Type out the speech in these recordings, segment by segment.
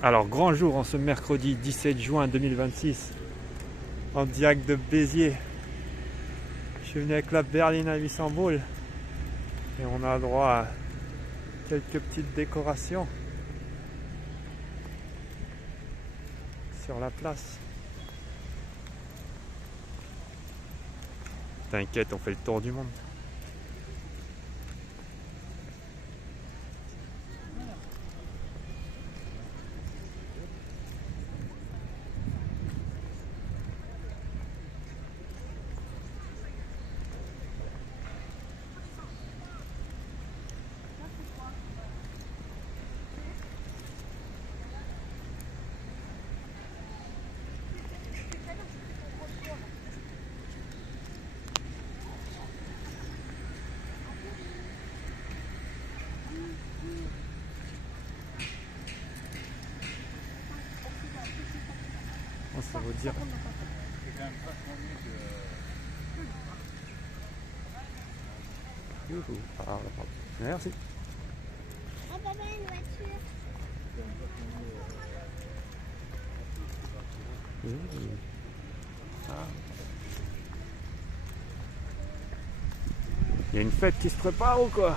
Alors, grand jour en ce mercredi 17 juin 2026, en direct de Béziers. Je suis venu avec la berline à 800 boules et on a droit à quelques petites décorations sur la place. T'inquiète, on fait le tour du monde. Ça veut dire. Youhou. Ah, merci. Ah, papa, une voiture. Ah. Il y a une fête qui se prépare ou quoi?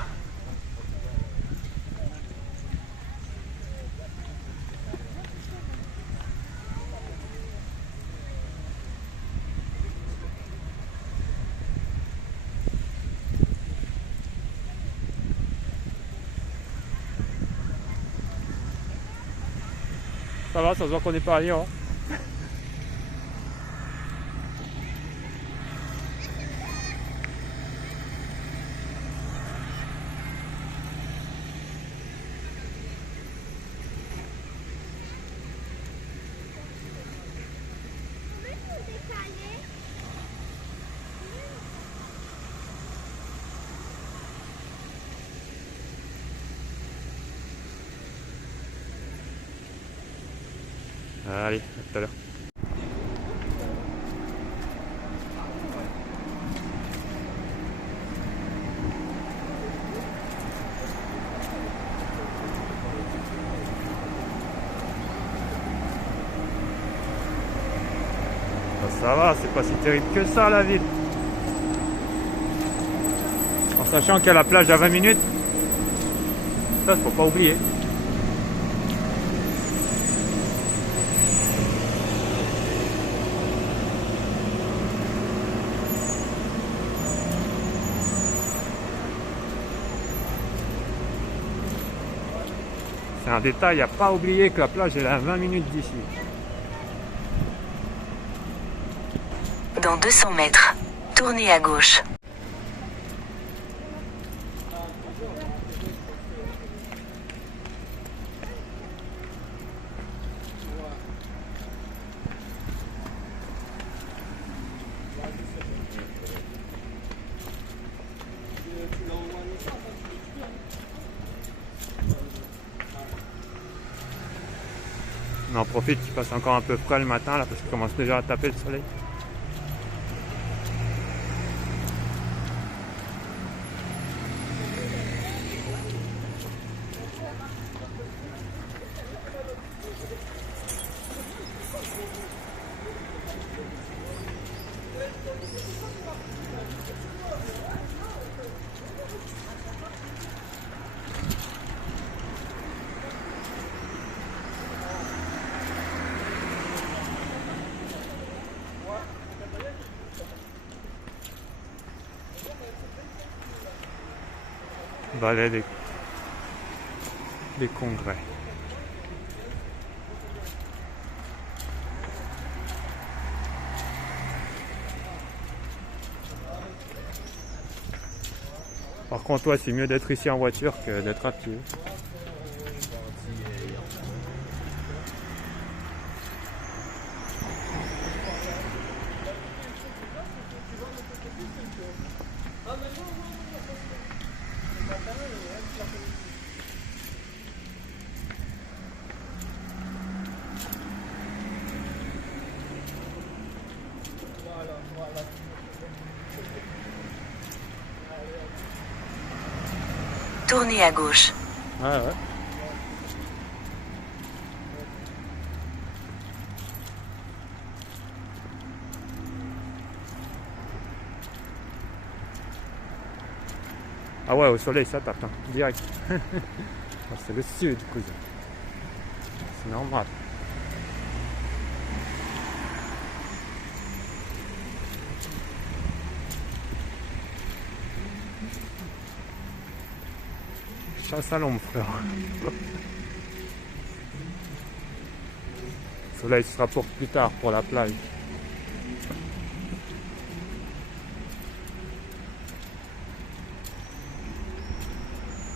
Ça va, ça se voit qu'on est pas à Lyon. Allez, à tout à l'heure. Ça va, c'est pas si terrible que ça la ville. En sachant qu'il y a la plage à 20 minutes. Ça, faut pas oublier. C'est un détail à pas oublier que la plage est à 20 minutes d'ici. Dans 200 mètres, tournez à gauche. On en profite qu'il fasse encore un peu frais le matin là parce qu'il commence déjà à taper le soleil. Balai des congrès. Par contre, ouais, c'est mieux d'être ici en voiture que d'être à pied. Tournez à gauche. Ouais, ouais. Ah ouais, au soleil ça tape, hein, direct. C'est le sud, cousin. C'est normal. Chasse à l'ombre, frère. Le soleil sera pour plus tard, pour la plage.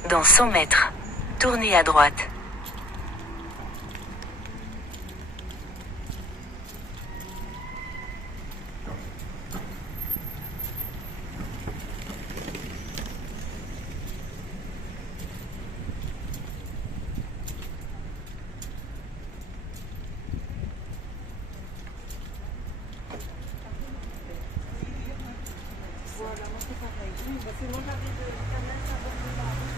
Dans 100 mètres, tournez à droite. Voilà, moi c'est pareil. Oui, parce que moi j'avais de canal à bord de la route.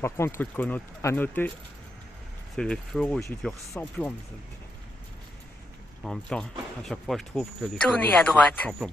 Par contre, truc à noter, c'est les feux rouges, ils durent sans plomb. En même temps, à chaque fois je trouve que les feux Tournez rouges à droite. durent sans plomb.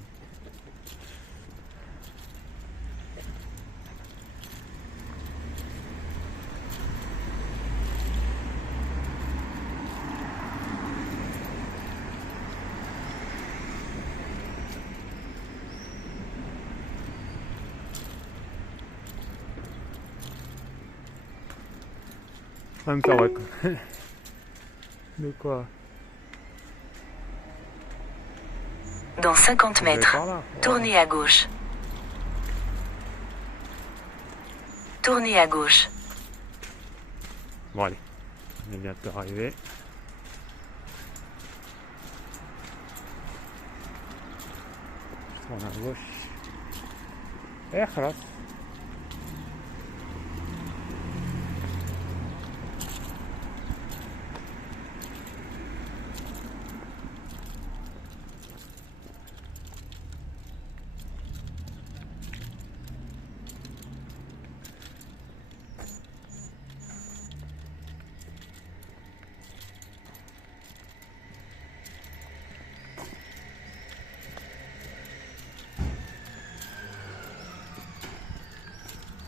Ça va me faire ouais. De quoi? Dans 50 Vous allez mètres, par là? tournez à gauche. Tournez à gauche. Bon allez, on est bientôt arrivé. Je tourne à gauche. Et خلاص.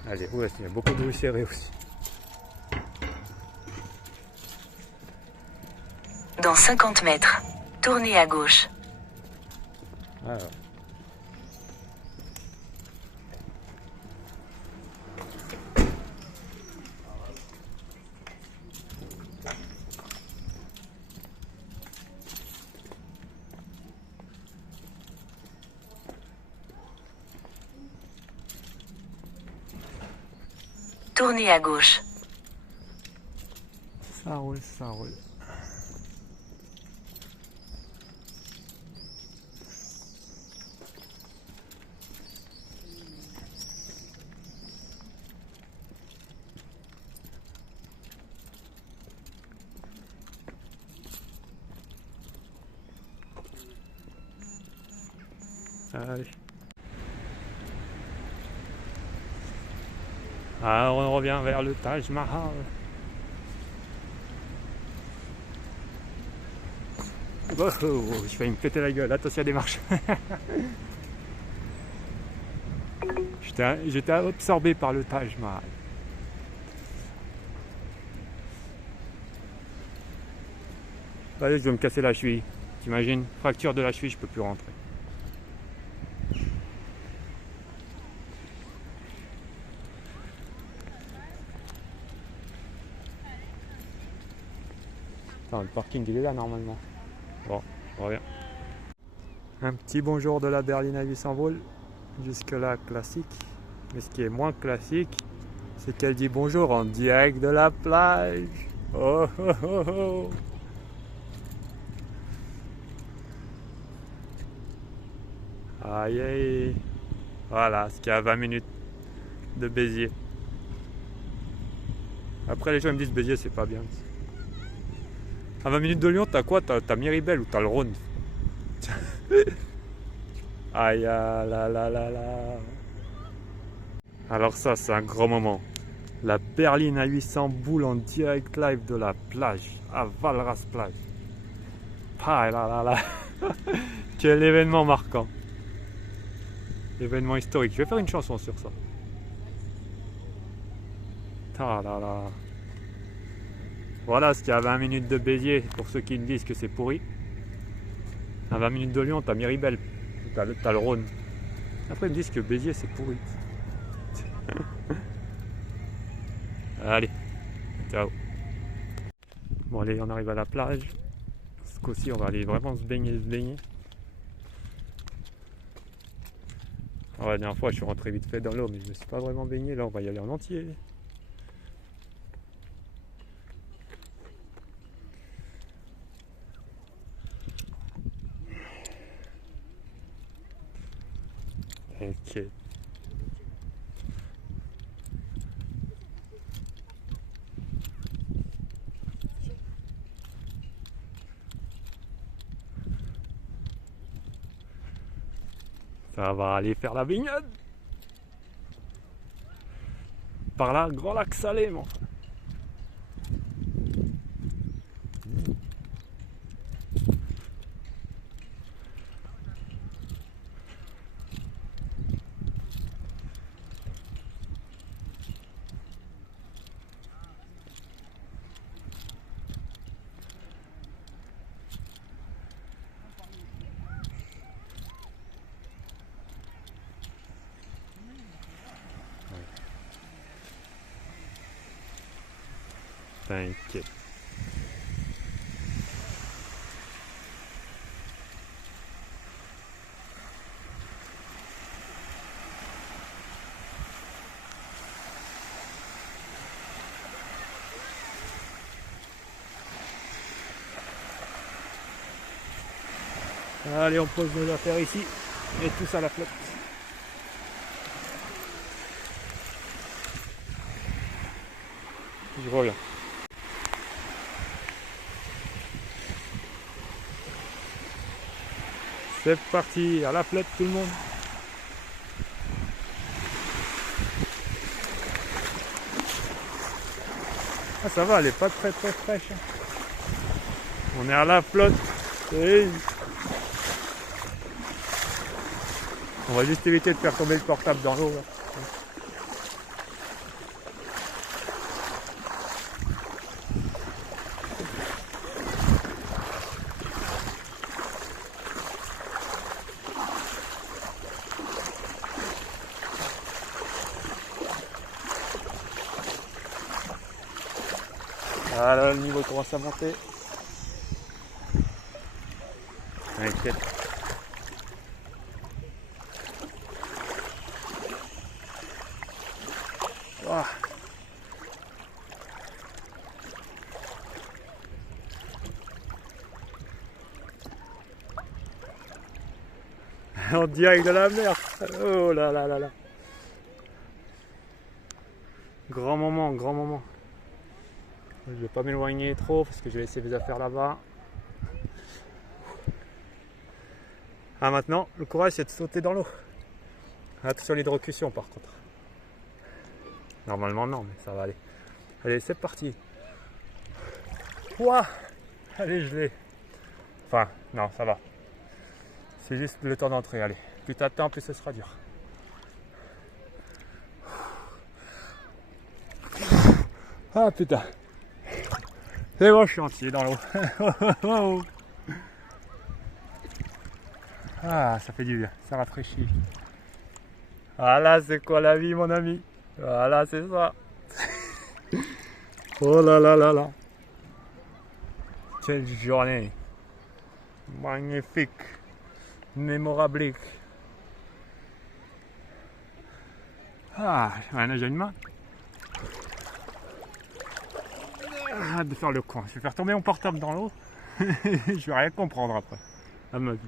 Allez, ouais, il y a beaucoup de rues serrées aussi. Dans 50 mètres, tournez à gauche. Alors. Tournez à gauche. Ça roule, ça roule. Allez. Alors on revient vers le Taj Mahal. Oh, je vais me péter la gueule, attention à des marches. J'étais absorbé par le Taj Mahal. Allez, je vais me casser la cheville. T'imagines, fracture de la cheville, je peux plus rentrer. Attends, le parking il est là normalement. Bon, je reviens. Un petit bonjour de la berline à 800 volts. Jusque là classique. Mais ce qui est moins classique, c'est qu'elle dit bonjour en direct de la plage. Oh oh oh oh. Aïe aïe. Voilà, ce qui est à 20 minutes de Béziers. Après les gens me disent Béziers c'est pas bien. À 20 minutes de Lyon, t'as quoi? T'as Miribel ou t'as le Rhône? Aïe là là là là. Alors ça c'est un grand moment. La berline à 800 boules en direct live de la plage, à Valras plage. Ah là là là. Quel événement marquant. Événement historique. Je vais faire une chanson sur ça. Ah là là. Voilà ce qu'il y a à 20 minutes de Béziers, pour ceux qui me disent que c'est pourri. À 20 minutes de Lyon, t'as Miribel, t'as le Rhône. Après ils me disent que Béziers c'est pourri. Allez, ciao. Bon allez, on arrive à la plage. Ce coup-ci, on va aller vraiment se baigner. Alors, la dernière fois, je suis rentré vite fait dans l'eau, mais je ne me suis pas vraiment baigné. Là, on va y aller en entier. Ok. Ça va aller faire la baignade. Par là, grand lac salé, mon frère. T'inquiète. Allez, on pose nos affaires ici et tous à la flotte. Je reviens. C'est parti, à la flotte tout le monde. Ah ça va, elle est pas très fraîche. On est à la flotte. Hey. On va juste éviter de faire tomber le portable dans l'eau. Voilà, le niveau commence à monter. T'inquiète. Oh. En direct de la mer. Oh là là là là. Grand moment, grand moment. Je vais pas m'éloigner trop parce que je vais laisser mes affaires là-bas. Ah maintenant, le courage c'est de sauter dans l'eau. Attention à l'hydrocution par contre. Normalement non, mais ça va aller. Allez, c'est parti. Ouah, allez, je l'ai. Enfin, non, ça va. C'est juste le temps d'entrer, allez. Plus t'attends, plus ce sera dur. Ah putain. C'est bon, je suis entier dans l'eau. Ah, ça fait du bien, ça rafraîchit. Voilà, c'est quoi la vie, mon ami? Voilà, c'est ça. Oh là là là là. Quelle journée. Magnifique. Mémorable. Ah, j'ai un nage à une main. Hâte de faire le con. Je vais faire tomber mon portable dans l'eau. Je vais rien comprendre après. À ma vie.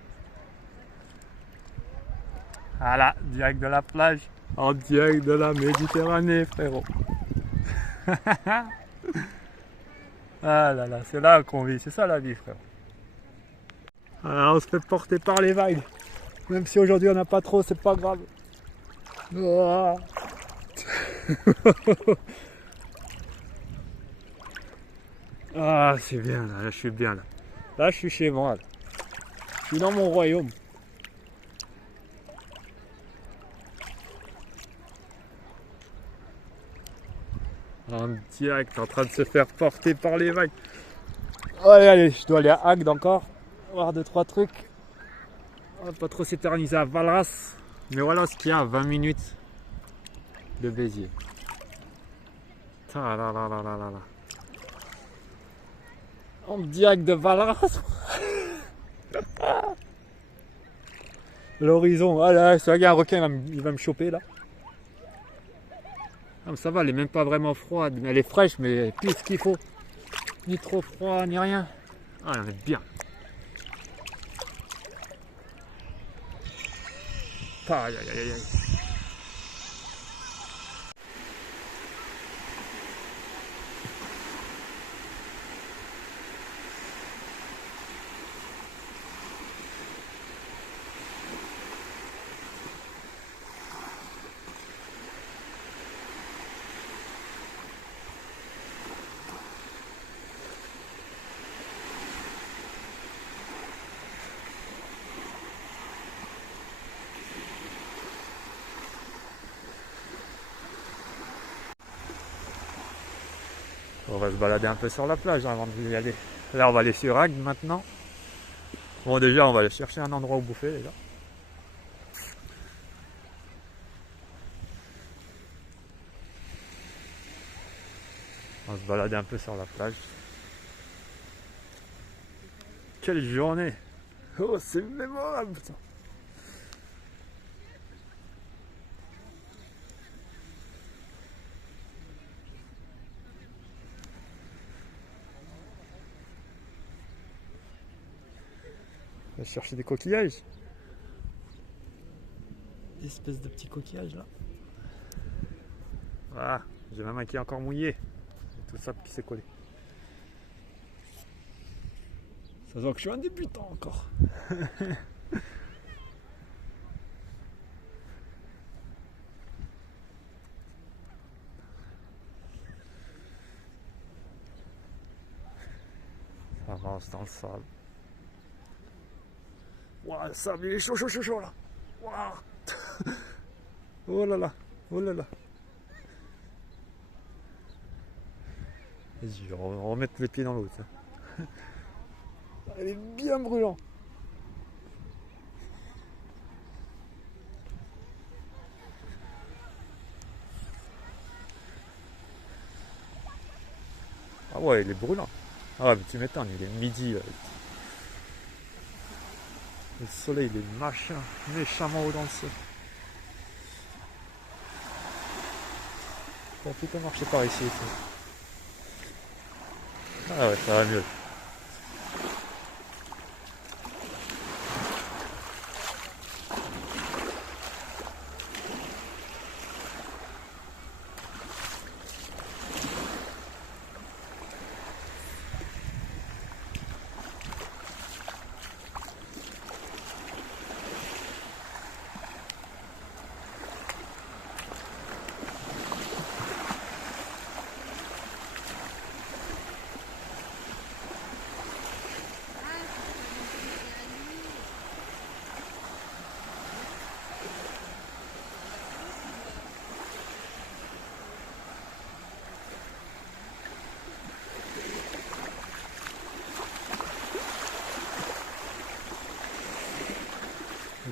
Voilà, direct de la plage, en direct de la Méditerranée, frérot. Ah là là, c'est là qu'on vit, c'est ça la vie, frérot. Alors, on se fait porter par les vagues. Même si aujourd'hui on n'a pas trop, c'est pas grave. Ouah. Ah, c'est bien là, je suis bien là. Là, je suis chez moi. Là. Je suis dans mon royaume. En direct, en train de se faire porter par les vagues. Allez, allez, je dois aller à Agde encore. Voir 2-3 trucs. On va pas trop s'éterniser à Valras. Mais voilà ce qu'il y a à 20 minutes de Béziers. Ta la la la la la la. En direct de Valras. L'horizon. Ah là, c'est un requin, il va me choper là. Ah, ça va, elle est même pas vraiment froide. Elle est fraîche, mais plus qu'il faut. Ni trop froid, ni rien. Ah, on est bien. Aïe, aïe, aïe, aïe. On va se balader un peu sur la plage avant d'y aller. Là, on va aller sur Agde maintenant. Bon, déjà, on va aller chercher un endroit où bouffer déjà. On va se balader un peu sur la plage. Quelle journée! Oh, c'est mémorable, putain! On va chercher des coquillages. Des espèces de petits coquillages là. Voilà, j'ai ma main qui est encore mouillée. Tout ça qui s'est collé. Ça se voit que je suis un débutant encore. Ça avance dans le sable. Waouh, le sable il est chaud, chaud, chaud, chaud là. Waouh. Oh là là, oh là là. Vas-y, on va remettre les pieds dans l'eau. Elle est bien brûlante. Ah ouais, il est brûlant. Ah mais tu m'étonnes, il est midi là. Le soleil il est machin, méchamment haut dans le ciel. Ça va plutôt marcher par ici. Ah ouais, ça va mieux.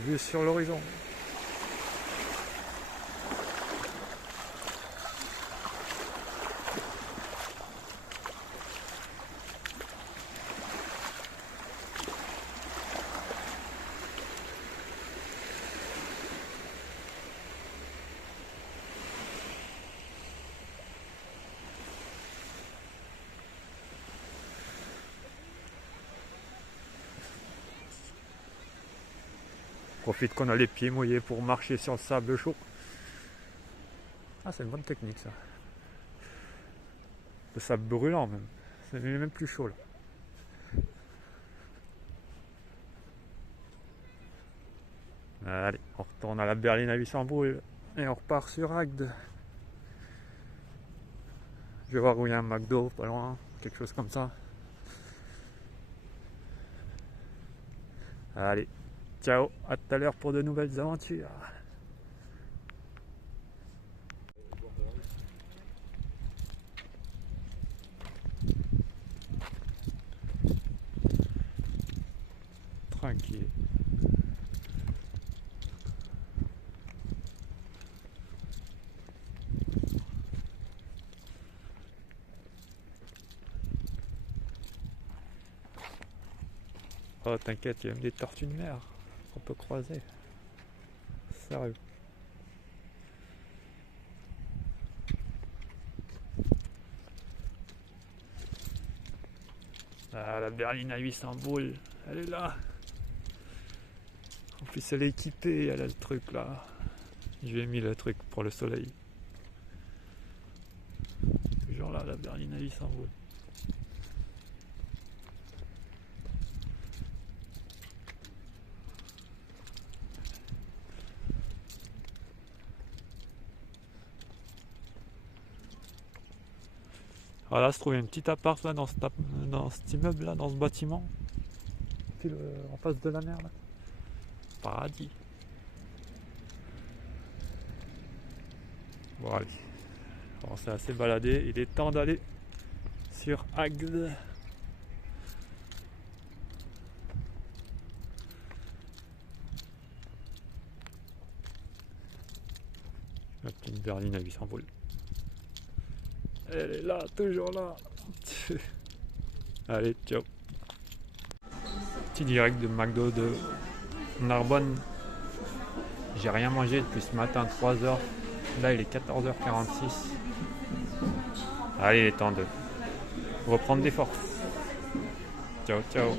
Vue sur l'horizon. profite qu'on a les pieds mouillés pour marcher sur le sable chaud. Ah, c'est une bonne technique ça. Le sable brûlant même. C'est même plus chaud là. Allez, on retourne à la berline à 800 boules et on repart sur Agde. Je vais voir où il y a un McDo, pas loin, quelque chose comme ça. Allez, ciao, à tout à l'heure pour de nouvelles aventures. Tranquille. Oh t'inquiète, il y a même des tortues de mer qu'on peut croiser. Sérieux. Ah, la berline à 800 boules, elle est là. En plus elle est équipée, elle a le truc là. Je lui ai mis le truc pour le soleil. Toujours là, la berline à 800 boules. Voilà, se trouve un petit appart là dans cet immeuble là, dans ce bâtiment. Puis en face de la mer là. Paradis. Bon allez. On s'est assez baladé, il est temps d'aller sur Agde. La petite berline à 800 boules. Elle est là, toujours là. Allez, ciao. Petit direct de McDo de Narbonne. J'ai rien mangé depuis ce matin, 3h. Là, il est 14h46. Allez, il est temps de reprendre des forces. Ciao, ciao.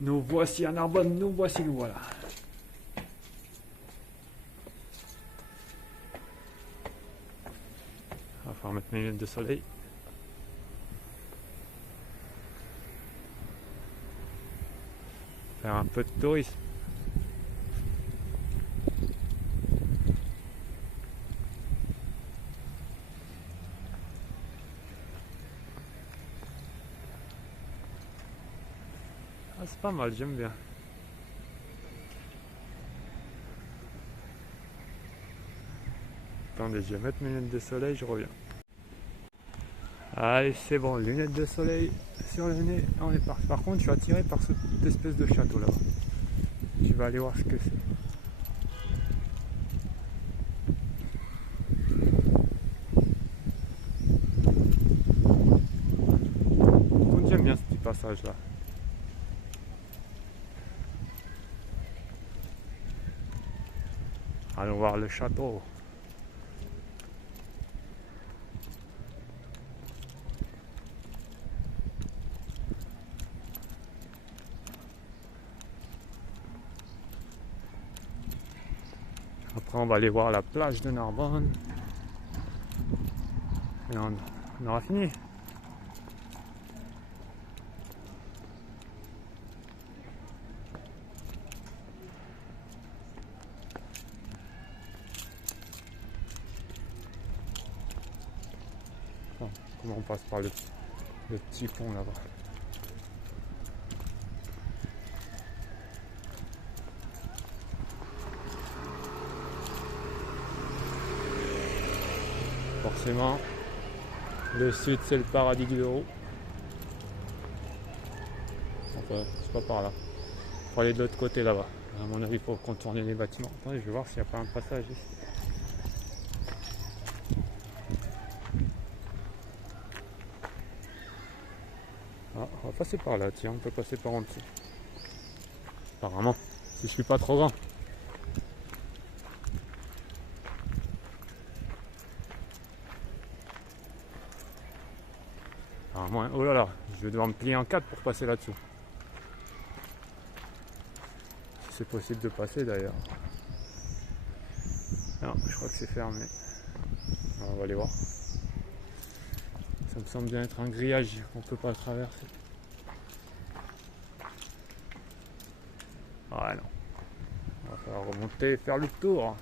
Nous voici à Narbonne, nous voilà. Il va falloir mettre mes lunettes de soleil. Faire un peu de tourisme. Ah, c'est pas mal, j'aime bien. Attendez, je vais mettre mes lunettes de soleil, je reviens. Allez, c'est bon, lunettes de soleil sur le nez, on est parti. Par contre, je suis attiré par cette espèce de château là-bas. Je vais aller voir ce que c'est. Par contre, j'aime bien ce petit passage là. Allons voir le château. Après on va aller voir la plage de Narbonne. Et on aura fini. Oh, comment on passe par le petit pont là-bas. Forcément, le sud c'est le paradis du Hérault. Enfin, c'est pas par là. Il faut aller de l'autre côté là-bas. À mon avis, il faut contourner les bâtiments. Attendez, je vais voir s'il n'y a pas un passage ici. Ah, on va passer par là, tiens, on peut passer par en dessous. Apparemment, si je suis pas trop grand. Apparemment, oh là là, je vais devoir me plier en quatre pour passer là-dessous. Si c'est possible de passer d'ailleurs. Non, je crois que c'est fermé. On va aller voir. Ça me semble bien être un grillage qu'on ne peut pas traverser. Ah non. On va falloir remonter et faire le tour.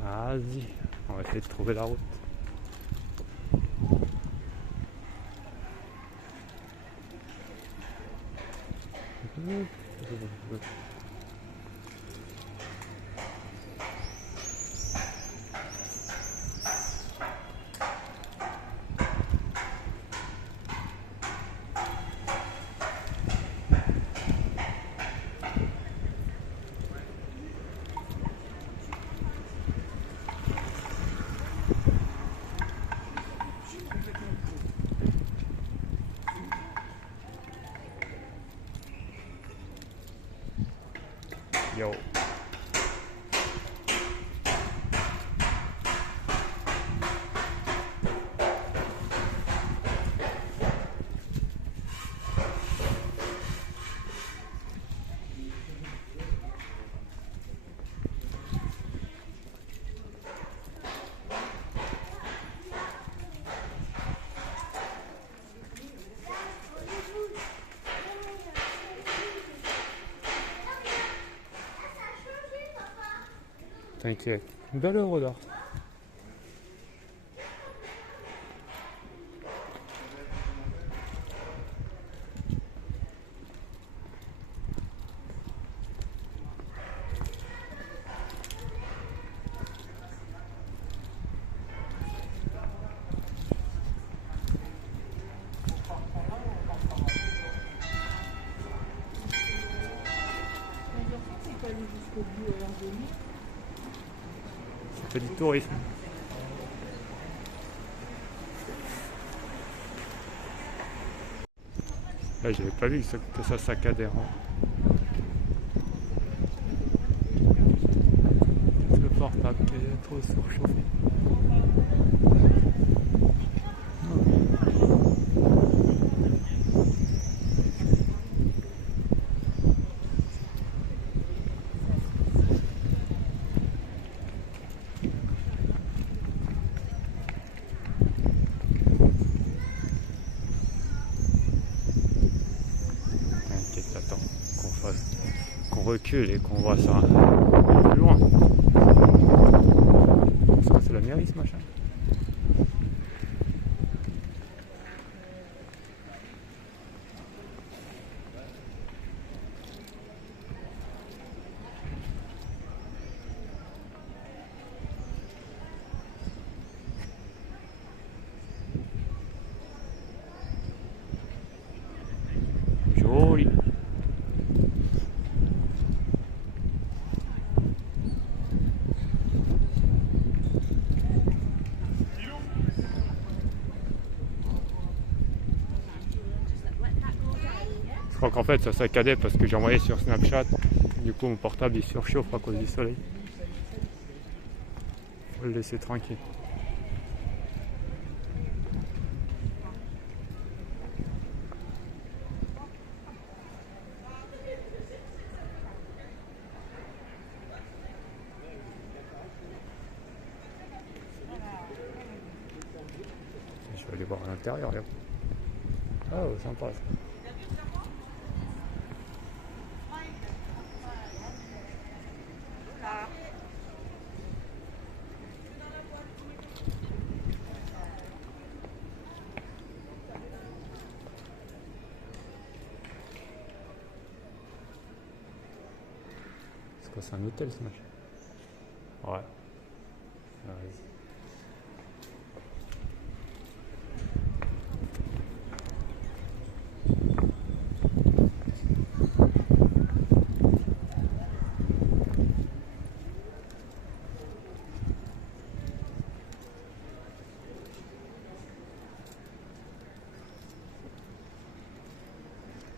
Vas-y, on va essayer de trouver la route. Yo. T'inquiète, une belle œuvre d'art. Ça fait du tourisme. Là, j'avais pas vu que ça saccadait. Le portable qui est trop surchauffé. Qu'on recule et qu'on voit ça plus loin. Ça, c'est la mairie, ce machin. Joli. Je crois qu'en fait ça saccadait parce que j'ai envoyé sur Snapchat. Du coup mon portable il surchauffe à cause du soleil. Faut le laisser tranquille. Je vais aller voir à l'intérieur là. Oh sympa ça. quoi, c'est un hôtel ce machin? Ouais. Ah, vas-y.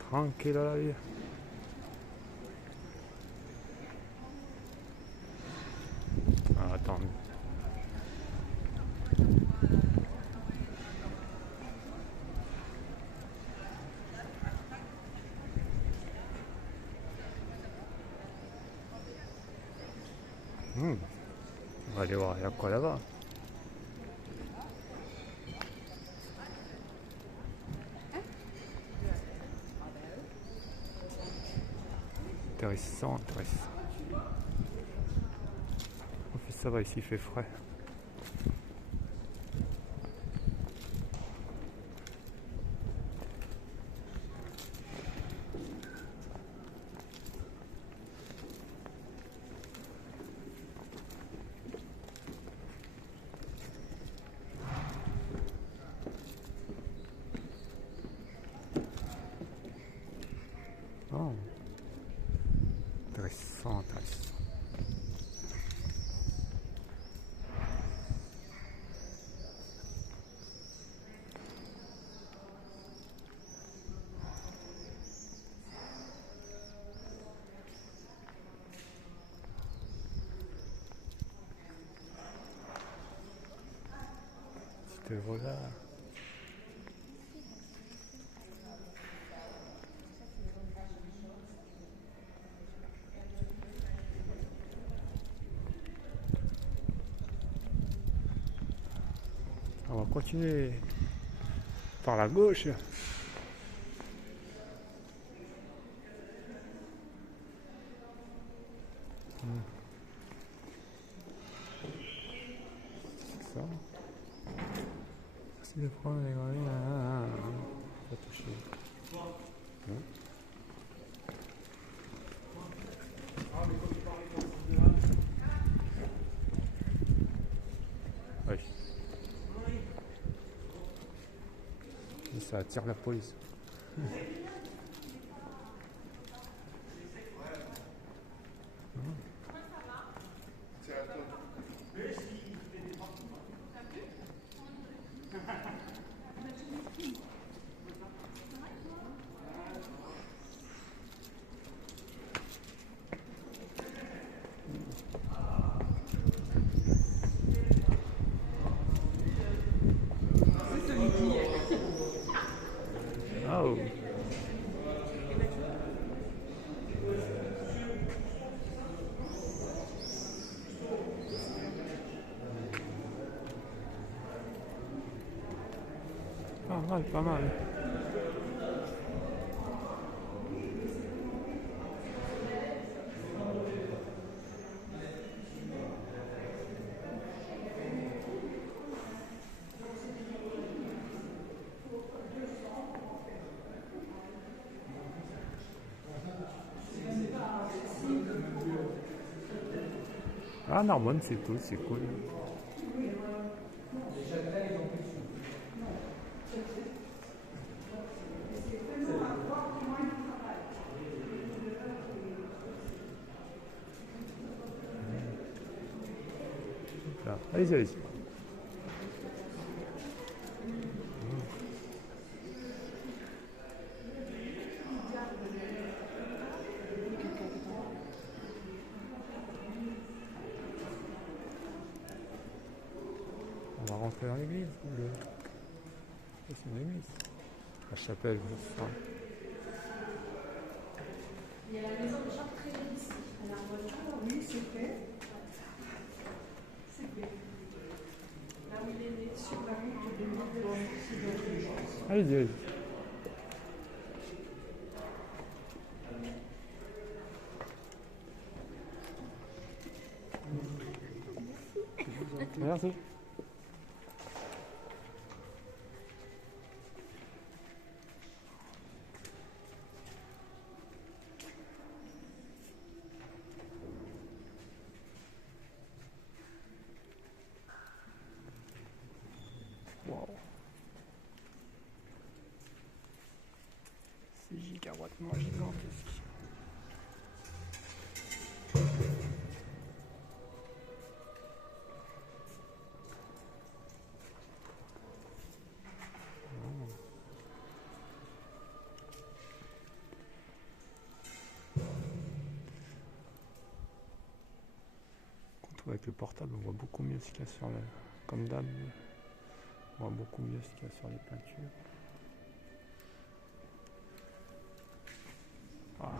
Tranquille la vie. Ah, attends. On va aller voir, il y a quoi là-bas? Intéressant, intéressant. En fait, ça va, ici il fait frais. Oh. Intéressant, intéressant. Te voilà. On va continuer par la gauche. C'est ça. Merci de prendre les gravures. Pas toucher. Oui. Et ça attire la police. Oh. Pas mal, pas mal. Ah, Narbonne, c'est cool, c'est cool. Là. Allez-y, allez-y. On va rentrer dans l'église. C'est une église. La chapelle, je sais. Il y a la maison de Jacques Trélet ici. Alors, oui, c'était. C'est bien. Là où il est né, sur la route de Narbonne. Allez-y, allez-y. Merci. complètement gigantesque. Avec le portable, on voit beaucoup mieux ce qu'il y a sur la... Comme d'hab, on voit beaucoup mieux ce qu'il y a sur les peintures. Ah.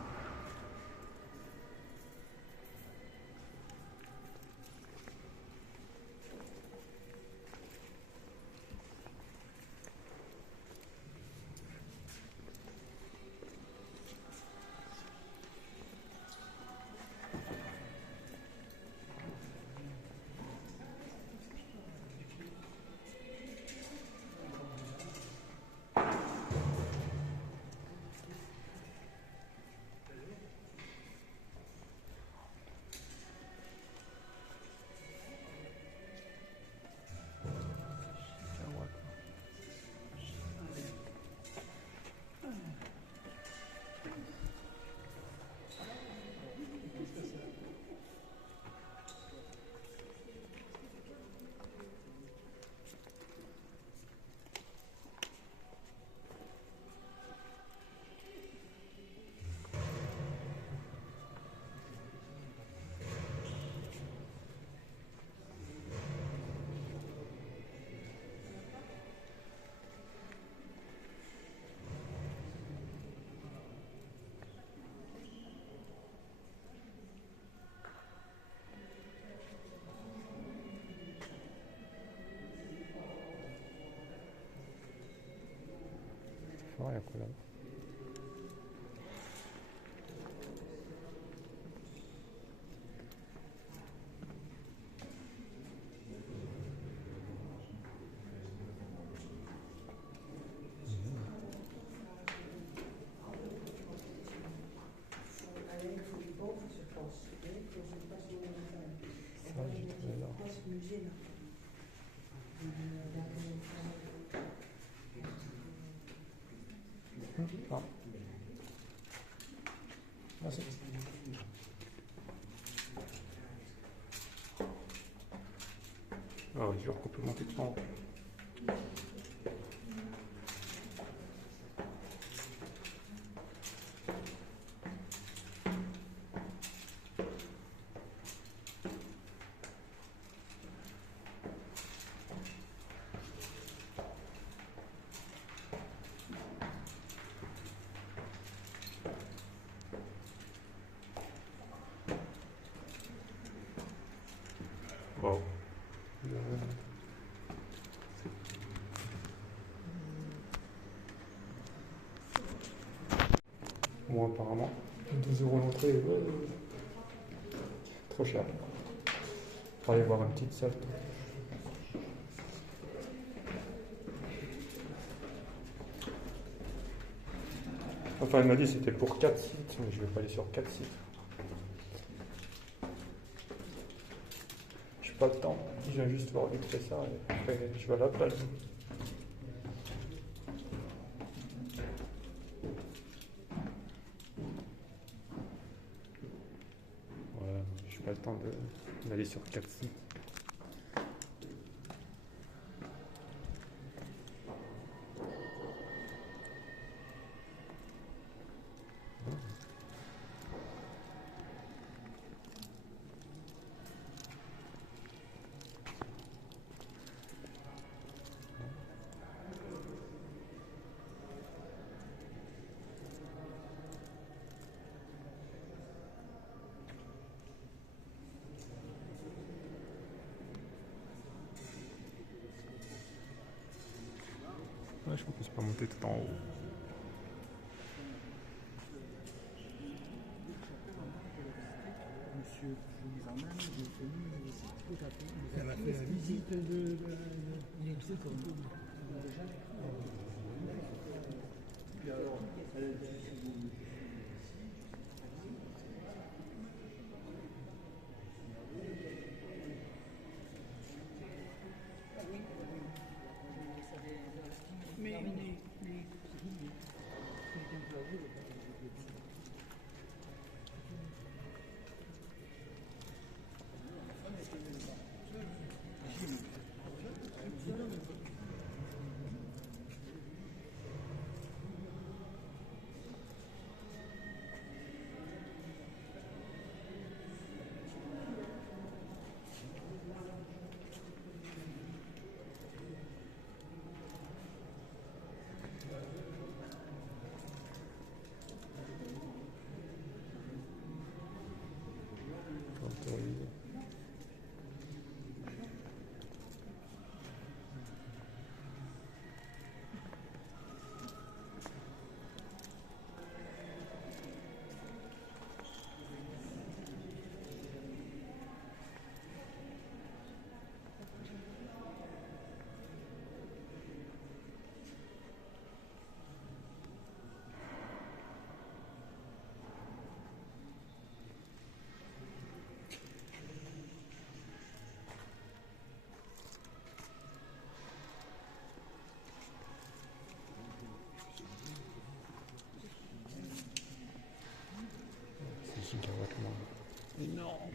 Ouais, quoi là. Ça, j'ai trouvé là. Ah. Merci. Ah, je vais recouper mon texte. Wow. Bon, apparemment, 12 € l'entrée, trop cher. On va aller voir une petite salle. Enfin, elle m'a dit que c'était pour 4 sites, mais je vais pas aller sur 4 sites. J'ai pas le temps, je viens juste voir vite fait ça et après je vais à la plage. Voilà, j'ai pas le temps d'aller sur 4 sites. Ouais, je crois qu'on peut pas monter tout en haut. Monsieur, je vous emmène, j'ai tenu tout à fait. Elle a fait la visite de l'IMC comme déjà. Et alors, mais Énorme.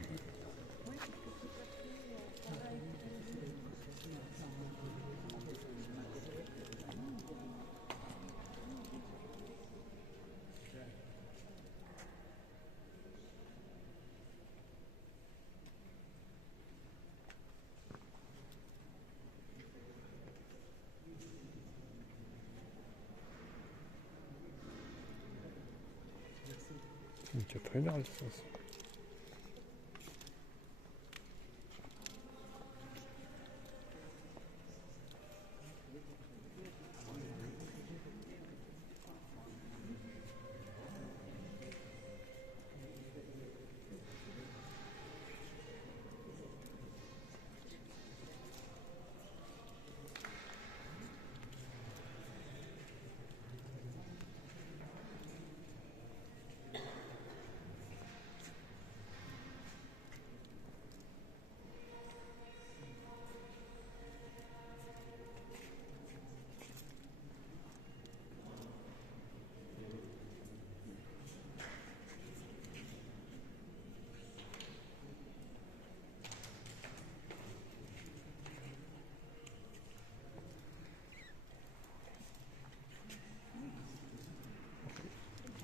C'est très large ça.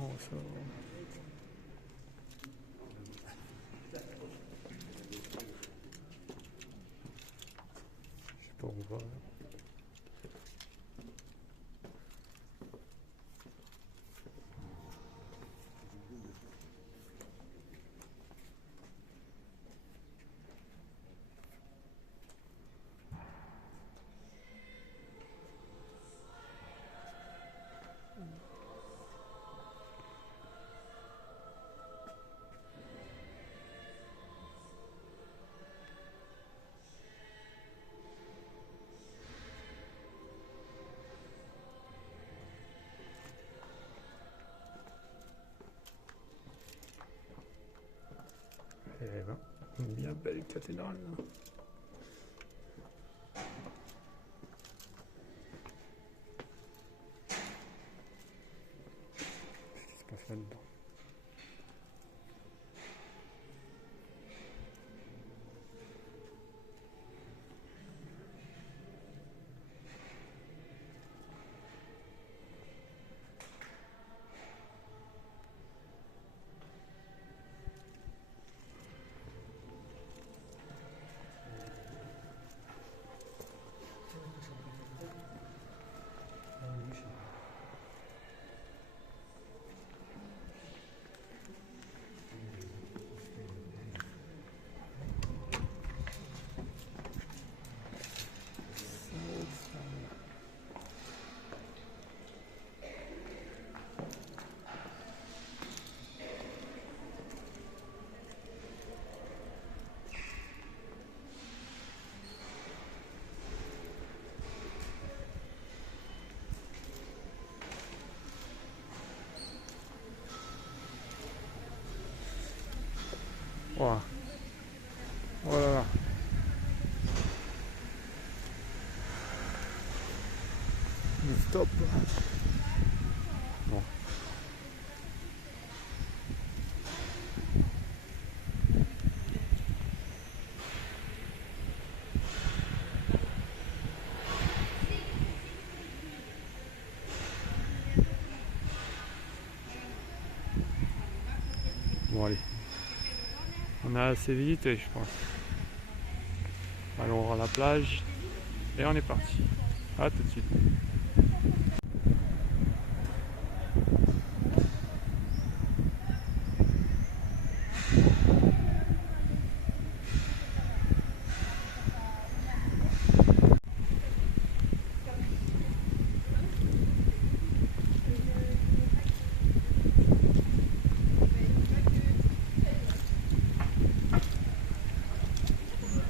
Oh, ça va. Je sais pas où on va. Eh ben, une bien belle cathédrale. Qu'est-ce qui se passe là-dedans? Wow. Oh là là. Stop. Bon. Bon allez. On a assez visité je pense. Allons voir la plage et on est parti. À tout de suite.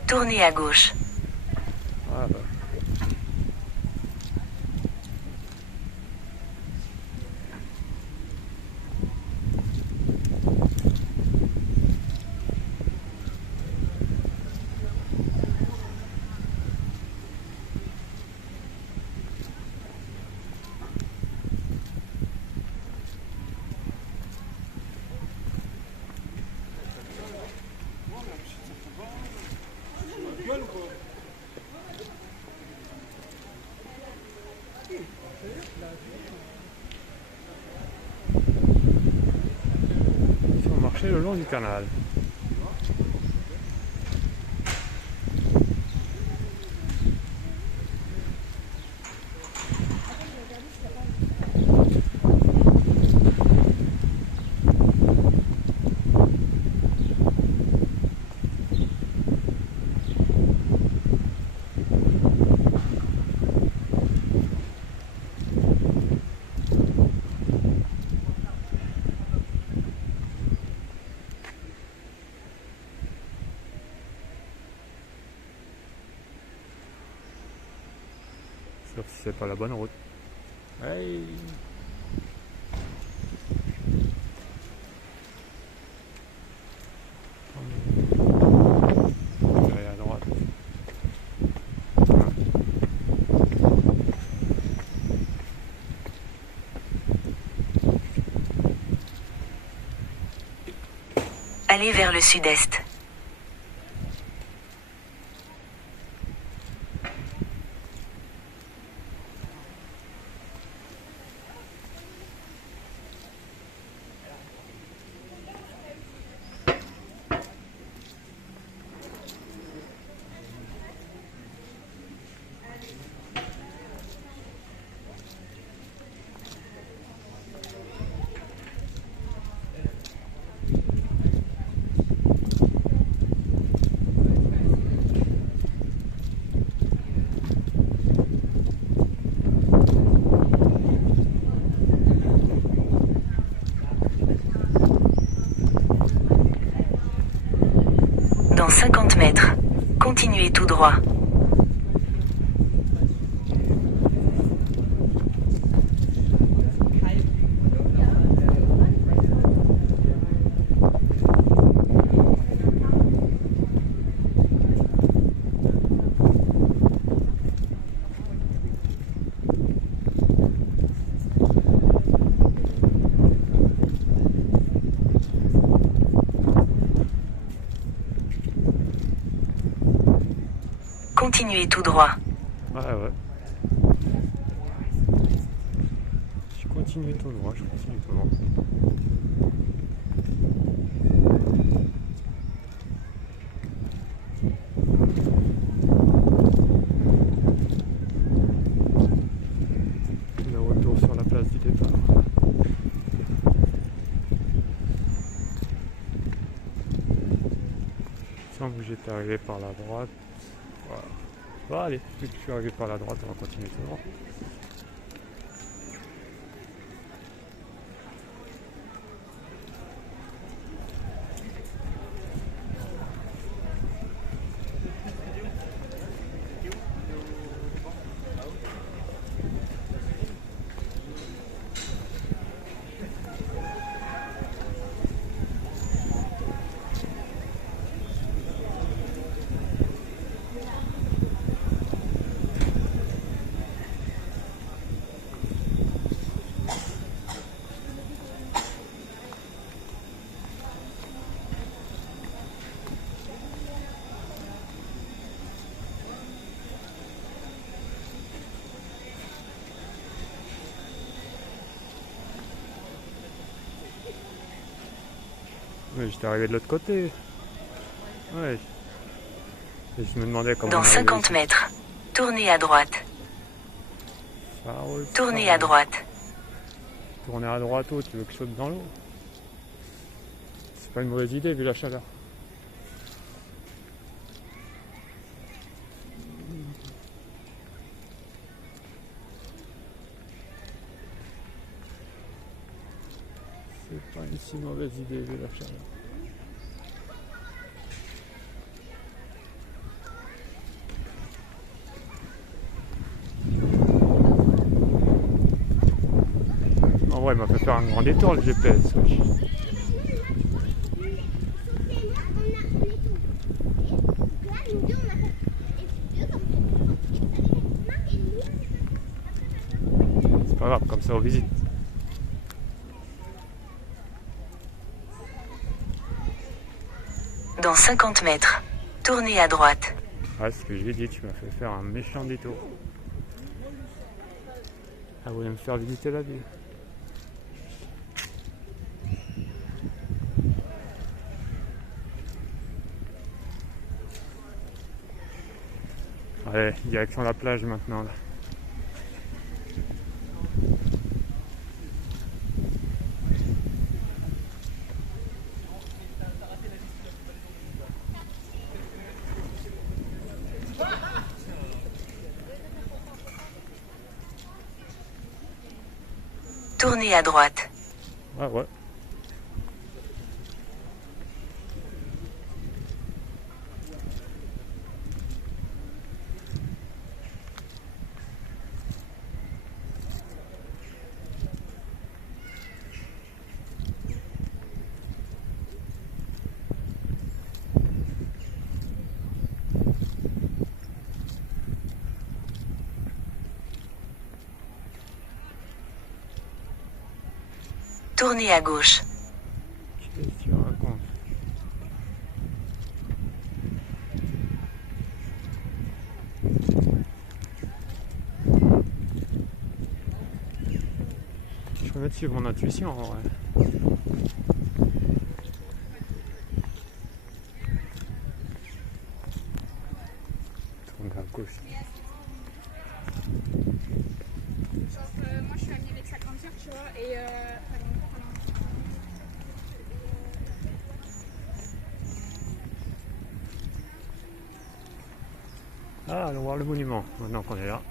Tournez à gauche. Ah bah. Si on marchait le long du canal. Sauf si c'est pas la bonne route. Hey. Je vais à droite. Allez vers le sud-est. Dans 50 mètres, continuez tout droit. Continuez tout droit. Ouais. Je continue tout droit, Le retour sur la place du départ. Il semble que j'étais arrivé par la droite. Voilà. Bon, allez, vu que je suis arrivé par la droite, on va continuer tout droit. Oui, j'étais arrivé de l'autre côté. Ouais. Et je me demandais comment. Dans 50 mètres, tournez à droite. Tournez à droite. Tourner à droite où? Tu veux que je saute dans l'eau? C'est pas une mauvaise idée vu la chaleur. C'est pas une si mauvaise idée vu la chaleur. En vrai, il m'a fait faire un grand détour le GPS. Wesh. C'est pas grave, comme ça on visite. Dans 50 mètres, tournez à droite. Ouais, c'est ce que j'ai dit, tu m'as fait faire un méchant détour. Elle voulait me faire visiter la ville. Allez, direction la plage maintenant là. Tournez à droite. Ouais, ouais. Tournez à gauche. Qu'est-ce que tu racontes? Je peux mettre suivre mon intuition en vrai. Tourne à gauche. Moi je suis amie avec sa grande sœur, tu vois, et Ah, allons voir le monument maintenant qu'on est là.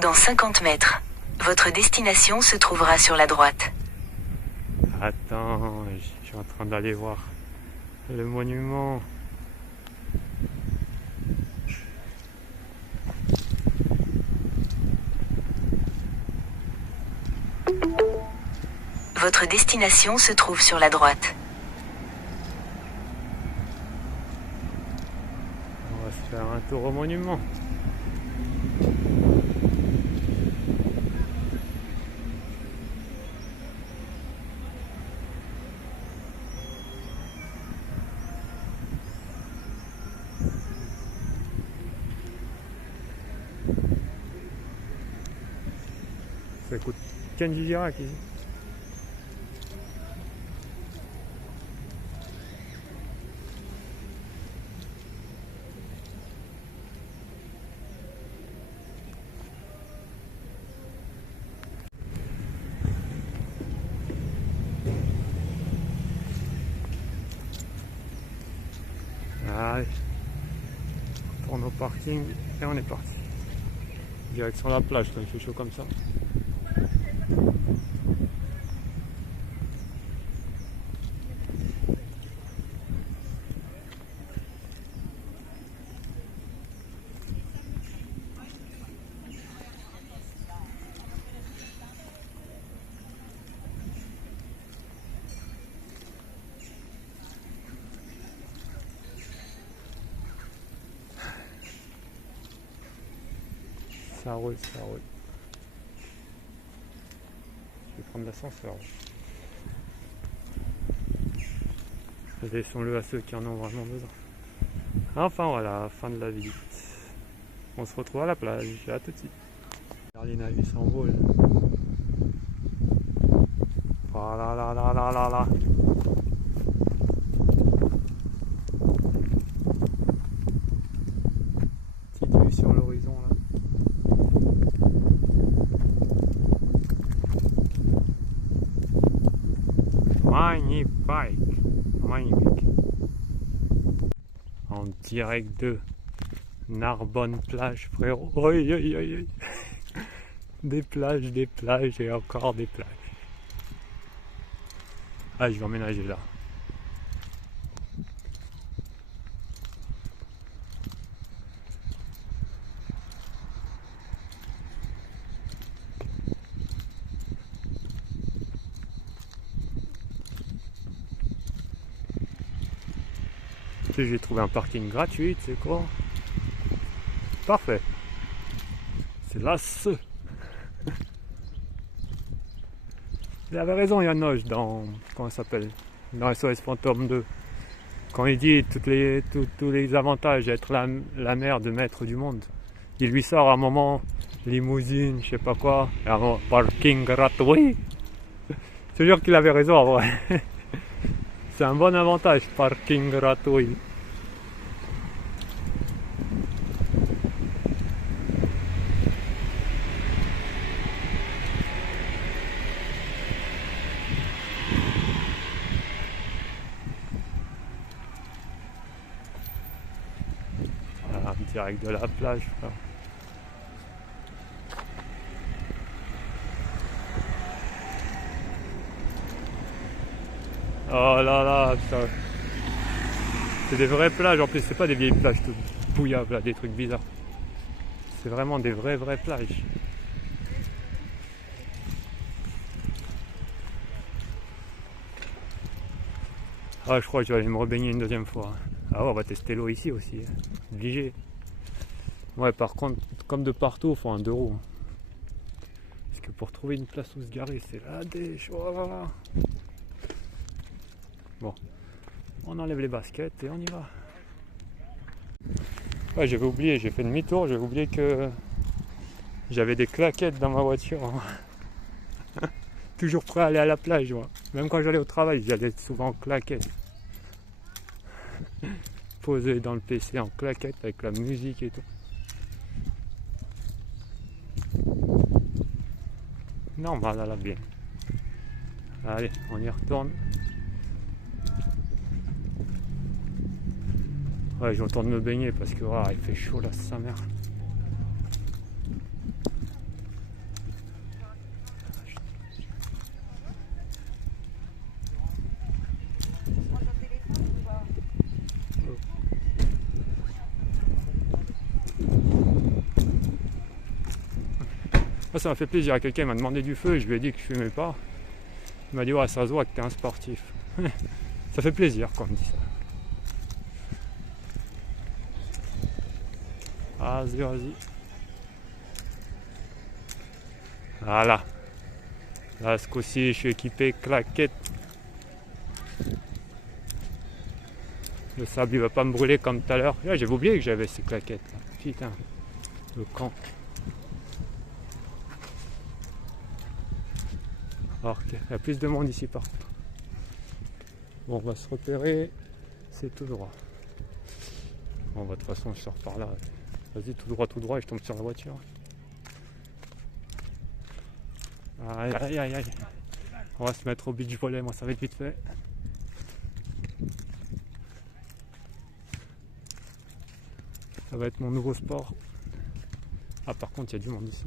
Dans 50 mètres, votre destination se trouvera sur la droite. Attends, je suis en train d'aller voir le monument. Votre destination se trouve sur la droite. On va se faire un tour au monument. Ça coûte Kenji Girac ici. Allez, on tourne au parking et on est parti. Direction la plage quand il fait chaud comme ça. Ça roule, ça roule. Je vais prendre l'ascenseur. Laissons-le à ceux qui en ont vraiment besoin. Enfin voilà, fin de la visite. On se retrouve à la plage, à tout de suite. Berlin à 800 volts. Voilà, là, là, là, là, là. Petite vue sur l'horizon là. Magnifique, magnifique. En direct de Narbonne plage, frérot. Oi, oi, oi, oi. Des plages et encore des plages. Ah, je vais emménager là. J'ai trouvé un parking gratuit, c'est quoi? Parfait. C'est là ce. Il avait raison Yanoche dans... comment ça s'appelle? dans SOS Fantôme 2. Quand il dit tous les avantages d'être la mère de maître du monde. Il lui sort à un moment limousine, je sais pas quoi, et à un moment, parking gratuit. C'est sûr qu'il avait raison en vrai. C'est un bon avantage, parking gratuit. Ah, direct de la plage, frère. Oh là là, putain. C'est des vraies plages en plus, c'est pas des vieilles plages toutes bouillables, là, des trucs bizarres. C'est vraiment des vraies plages. Ah, je crois que je vais aller me rebaigner une deuxième fois. Ah ouais, on va tester l'eau ici aussi, obligé. Ouais, par contre, comme de partout, il faut un 2 roues. Parce que pour trouver une place où se garer, c'est là des choix. Bon, on enlève les baskets et on y va. Ouais, j'avais oublié, j'ai fait demi-tour, j'avais oublié que j'avais des claquettes dans ma voiture. Toujours prêt à aller à la plage, moi. Même quand j'allais au travail, j'allais souvent en claquettes. Posé dans le PC en claquettes avec la musique et tout. Normal à la bien. Allez, on y retourne. Ouais, je retourne me baigner parce que il fait chaud là, sa mère. Moi, ça m'a fait plaisir. Quelqu'un m'a demandé du feu et je lui ai dit que je fumais pas. Il m'a dit ouais, ça se voit que t'es un sportif. Ça fait plaisir quand on me dit ça. Vas-y, vas-y. Voilà. Là, ce coup-ci, je suis équipé claquettes. Le sable, il va pas me brûler comme tout à l'heure. Là, j'avais oublié que j'avais ces claquettes. Là. Putain, le camp. Alors, il y a plus de monde ici par contre. Bon, on va se repérer. C'est tout droit. Bon, de toute façon, je sors par là. Vas-y, tout droit, et je tombe sur la voiture. Aïe, aïe, aïe, aïe. On va se mettre au beach volley, moi ça va être vite fait. Ça va être mon nouveau sport. Ah, par contre, il y a du monde ici.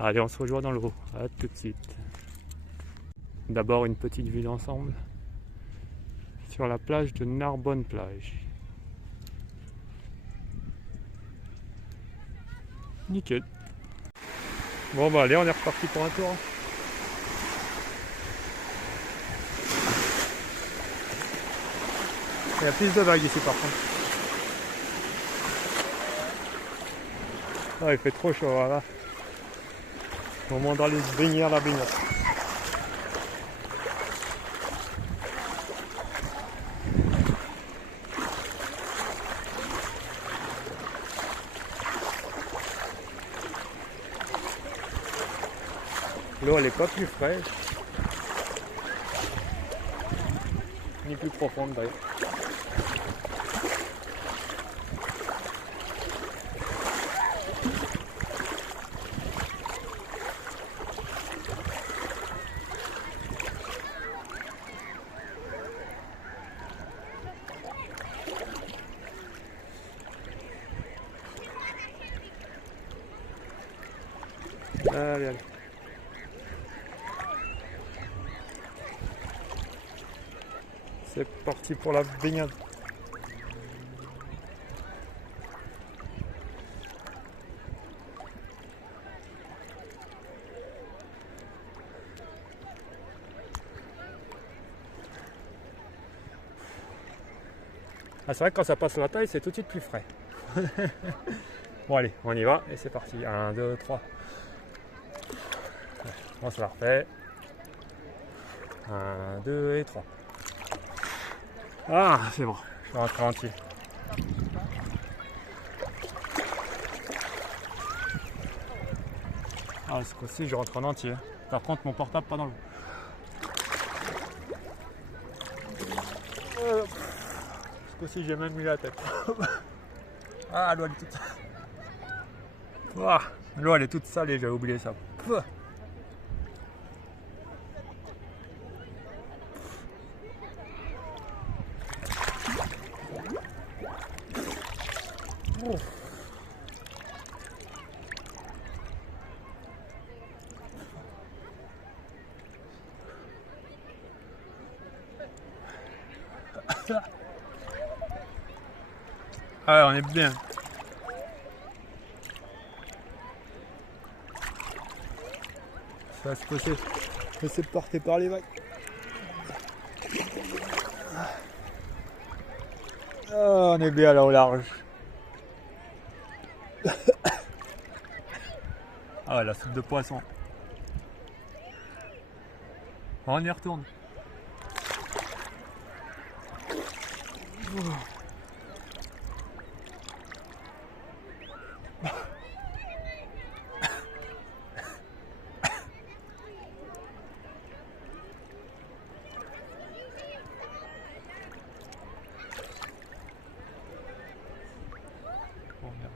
Allez, on se rejoint dans l'eau. À tout de suite. D'abord, une petite vue d'ensemble sur la plage de Narbonne-Plage. Nickel. Bon, bah allez, on est reparti pour un tour. Il y a plus de vagues ici par contre. Ah, il fait trop chaud, voilà. Au moment d'aller se baigner à la baignade. L'eau elle est pas plus fraîche, ni plus profonde d'ailleurs. Allez, allez. C'est parti pour la baignade. Ah, c'est vrai que quand ça passe la taille, c'est tout de suite plus frais. Bon allez, on y va et c'est parti. 1, 2, 3. On se la refait. 1, 2 et 3. Ah, c'est bon, je vais rentrer entier. Ah, ce coup-ci, je rentre en entier. Par contre, mon portable pas dans l'eau. Ce coup-ci, j'ai même mis la tête. Ah, l'eau, elle est toute... Ah, l'eau, elle est toute salée, j'avais oublié ça. Ah, on est bien. Ça va se passer. Laisser porter par les vagues. Ah, on est bien là au large. Ah ouais, la soupe de poisson. On y retourne. Oh, merde.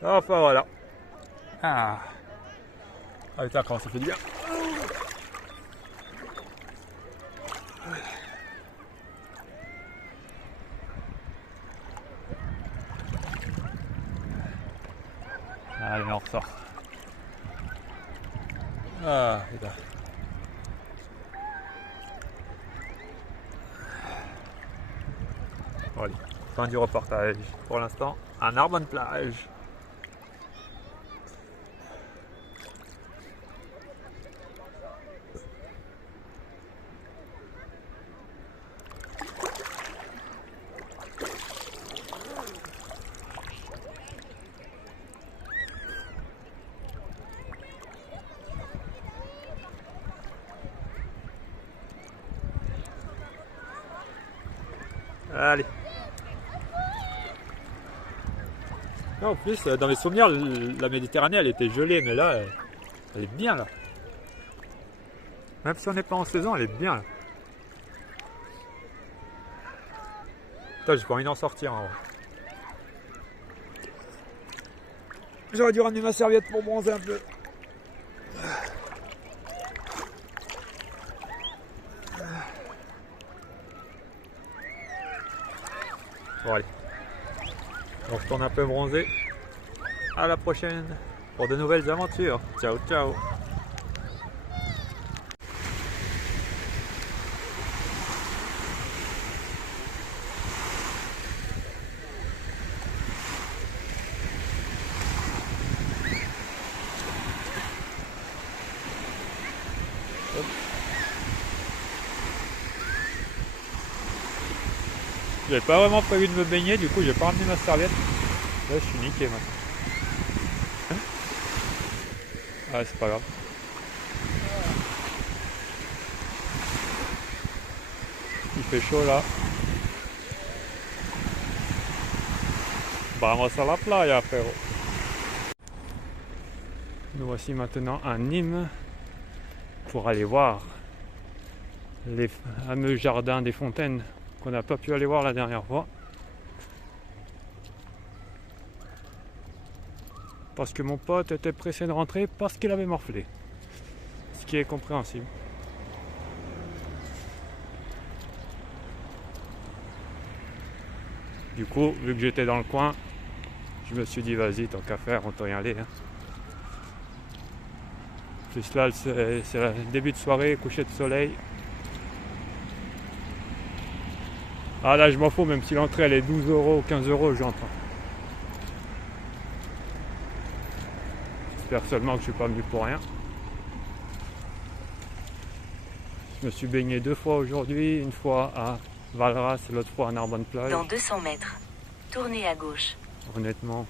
Enfin voilà. Ah, ah putain, comment ça fait du bien. Allez, on ressort. Ah putain. Bon, allez, fin du reportage. Pour l'instant, un arbre de plage. Allez. Non, en plus, dans mes souvenirs, la Méditerranée, elle était gelée, mais là, elle est bien là. Même si on n'est pas en saison, elle est bien là. Putain, j'ai pas envie d'en sortir. Hein. J'aurais dû ramener ma serviette pour bronzer un peu. Bon allez, on se tourne un peu bronzé. À la prochaine pour de nouvelles aventures. Ciao ciao. J'avais pas vraiment prévu de me baigner, du coup j'ai pas ramené ma serviette. Là je suis niqué maintenant. Ah c'est pas grave. Il fait chaud là. Vamos a la playa, frérot. Nous voici maintenant à Nîmes pour aller voir les fameux jardins des fontaines qu'on n'a pas pu aller voir la dernière fois. Parce que mon pote était pressé de rentrer parce qu'il avait morflé. Ce qui est compréhensible. Du coup, vu que j'étais dans le coin, je me suis dit vas-y, tant qu'à faire, autant y aller. Hein. Plus là, c'est le début de soirée, coucher de soleil. Ah là, je m'en fous, même si l'entrée elle est 12 €, 15 €, j'entends. J'espère seulement que je suis pas venu pour rien. Je me suis baigné 2 fois aujourd'hui, une fois à Valras et l'autre fois à Narbonne-Plage. Dans 200 mètres, tournez à gauche. Honnêtement,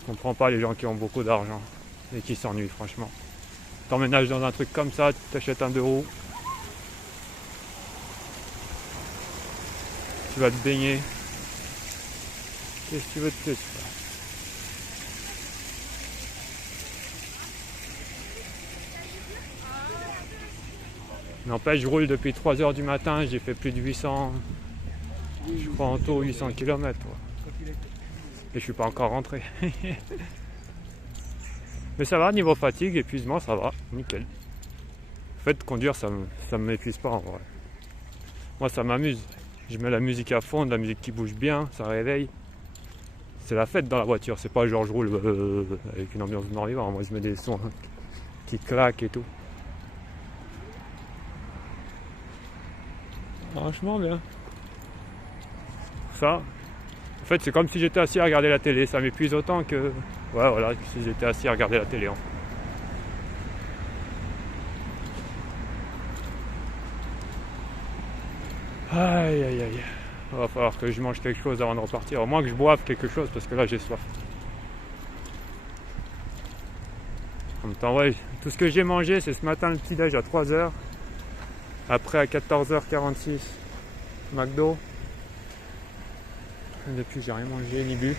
je comprends pas les gens qui ont beaucoup d'argent et qui s'ennuient, franchement. T'emménages dans un truc comme ça, tu t'achètes un 2 roues, tu vas te baigner. Qu'est-ce que tu veux de plus, quoi? N'empêche, je roule depuis 3 h du matin, j'ai fait plus de 800, je crois en tout 800 km. Ouais. Et je suis pas encore rentré. Mais ça va, niveau fatigue, épuisement, ça va, nickel. En fait, conduire, ça m'épuise pas en vrai. Moi, ça m'amuse. Je mets la musique à fond, de la musique qui bouge bien, ça réveille. C'est la fête dans la voiture, c'est pas genre je roule avec une ambiance de mort-vivant. Moi, je mets des sons qui claquent et tout. Franchement bien. Ça, en fait, c'est comme si j'étais assis à regarder la télé. Ça m'épuise autant que... Ouais, voilà, si j'étais assis à regarder la télé. En fait. Aïe, aïe, aïe. Il va falloir que je mange quelque chose avant de repartir. Au moins que je boive quelque chose, parce que là, j'ai soif. En même temps, ouais, tout ce que j'ai mangé, c'est ce matin le petit-déj à 3 h. Après à 14h46, McDo. Et depuis, j'ai rien mangé ni bu.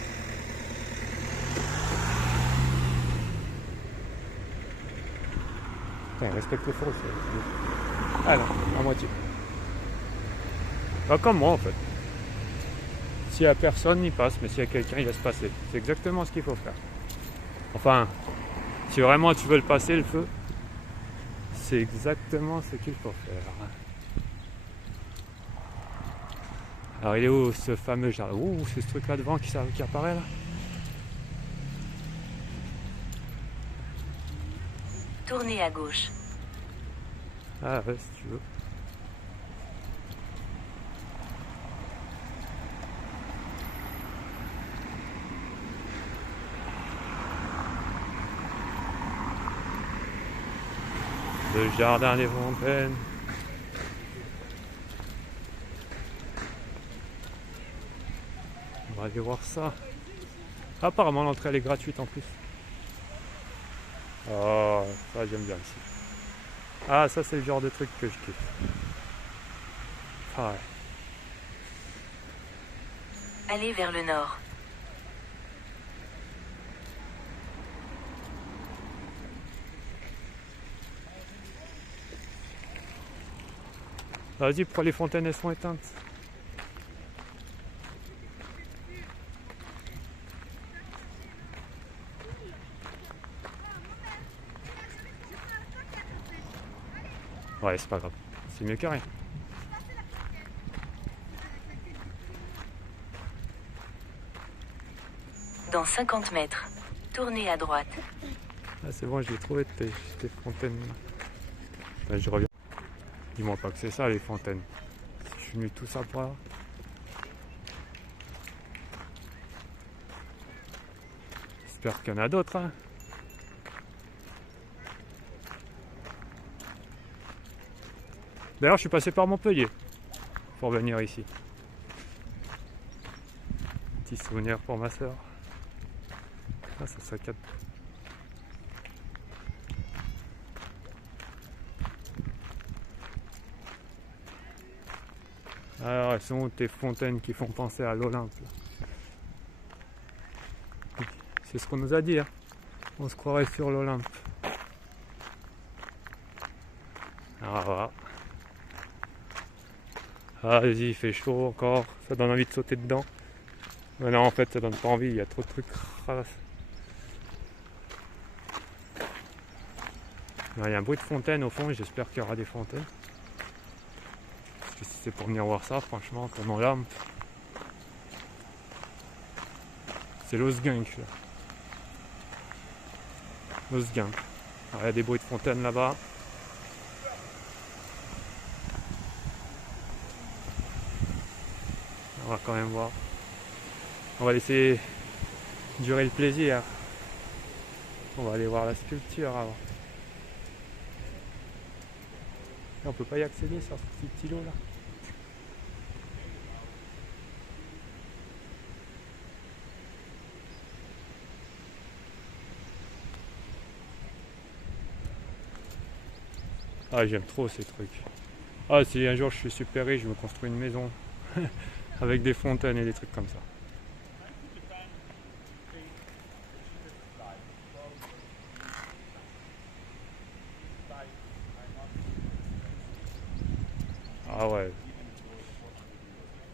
Putain, respecte le four. Alors, à moitié. Pas comme moi en fait. S'il n'y a personne, il passe, mais s'il y a quelqu'un, il laisse passer. C'est exactement ce qu'il faut faire. Enfin, si vraiment tu veux le passer, le feu, c'est exactement ce qu'il faut faire. Alors il est où ce fameux jardin? Ouh, c'est ce truc là devant qui apparaît là. Tournez à gauche. Ah ouais, si tu veux. Le jardin des fontaines. On va aller voir ça. Apparemment l'entrée elle est gratuite en plus. Oh, ça j'aime bien ici. Ah, ça c'est le genre de truc que je kiffe. Ah ouais. Allez vers le nord. Vas-y, pourquoi les fontaines elles sont éteintes? Ouais, c'est pas grave. C'est mieux que rien. Dans 50 mètres, tournez à droite. Ah, c'est bon, j'ai trouvé tes fontaines. Là, je reviens. Dis-moi pas que c'est ça les fontaines. Si je suis venu tout ça pour là. J'espère qu'il y en a d'autres. Hein. D'ailleurs, je suis passé par Montpellier pour venir ici. Petit souvenir pour ma soeur. Ah, ça saccade. Alors, elles sont où tes fontaines qui font penser à l'Olympe? C'est ce qu'on nous a dit. Hein. On se croirait sur l'Olympe. Alors voilà. Ah, vas-y, il fait chaud encore. Ça donne envie de sauter dedans. Mais non, en fait, ça donne pas envie. Il y a trop de trucs. Il y a un bruit de fontaine au fond. J'espère qu'il y aura des fontaines. Parce que si c'est pour venir voir ça, franchement, comme Olympe. C'est l'Osgunk là. L'Osgunk. Il y a des bruits de fontaine là-bas. va quand même voir. On va laisser durer le plaisir. On va aller voir la sculpture avant. Et on peut pas y accéder sur ce petit îlot là. Ah, j'aime trop ces trucs. Ah, si un jour je suis super riche, je me construis une maison avec des fontaines et des trucs comme ça. Ah ouais,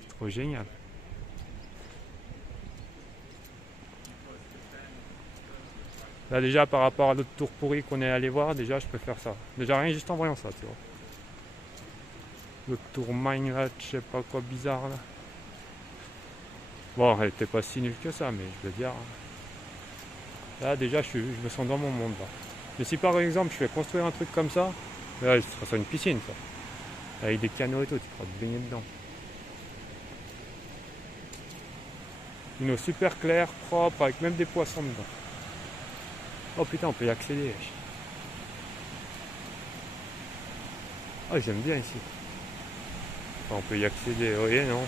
trop génial. Là déjà par rapport à l'autre tour pourri qu'on est allé voir, déjà je préfère ça. Déjà rien juste en voyant ça, tu vois. L'autre tour mine là, je sais pas quoi bizarre là. Bon, elle était pas si nulle que ça, mais je veux dire. Là déjà je me sens dans mon monde là. Mais si par exemple je fais construire un truc comme ça, là ce sera une piscine ça. Avec des canaux et tout, tu pourras te baigner dedans. Une eau super claire, propre, avec même des poissons dedans. Oh putain, on peut y accéder. Oh, j'aime bien ici. Enfin, on peut y accéder, oui, non.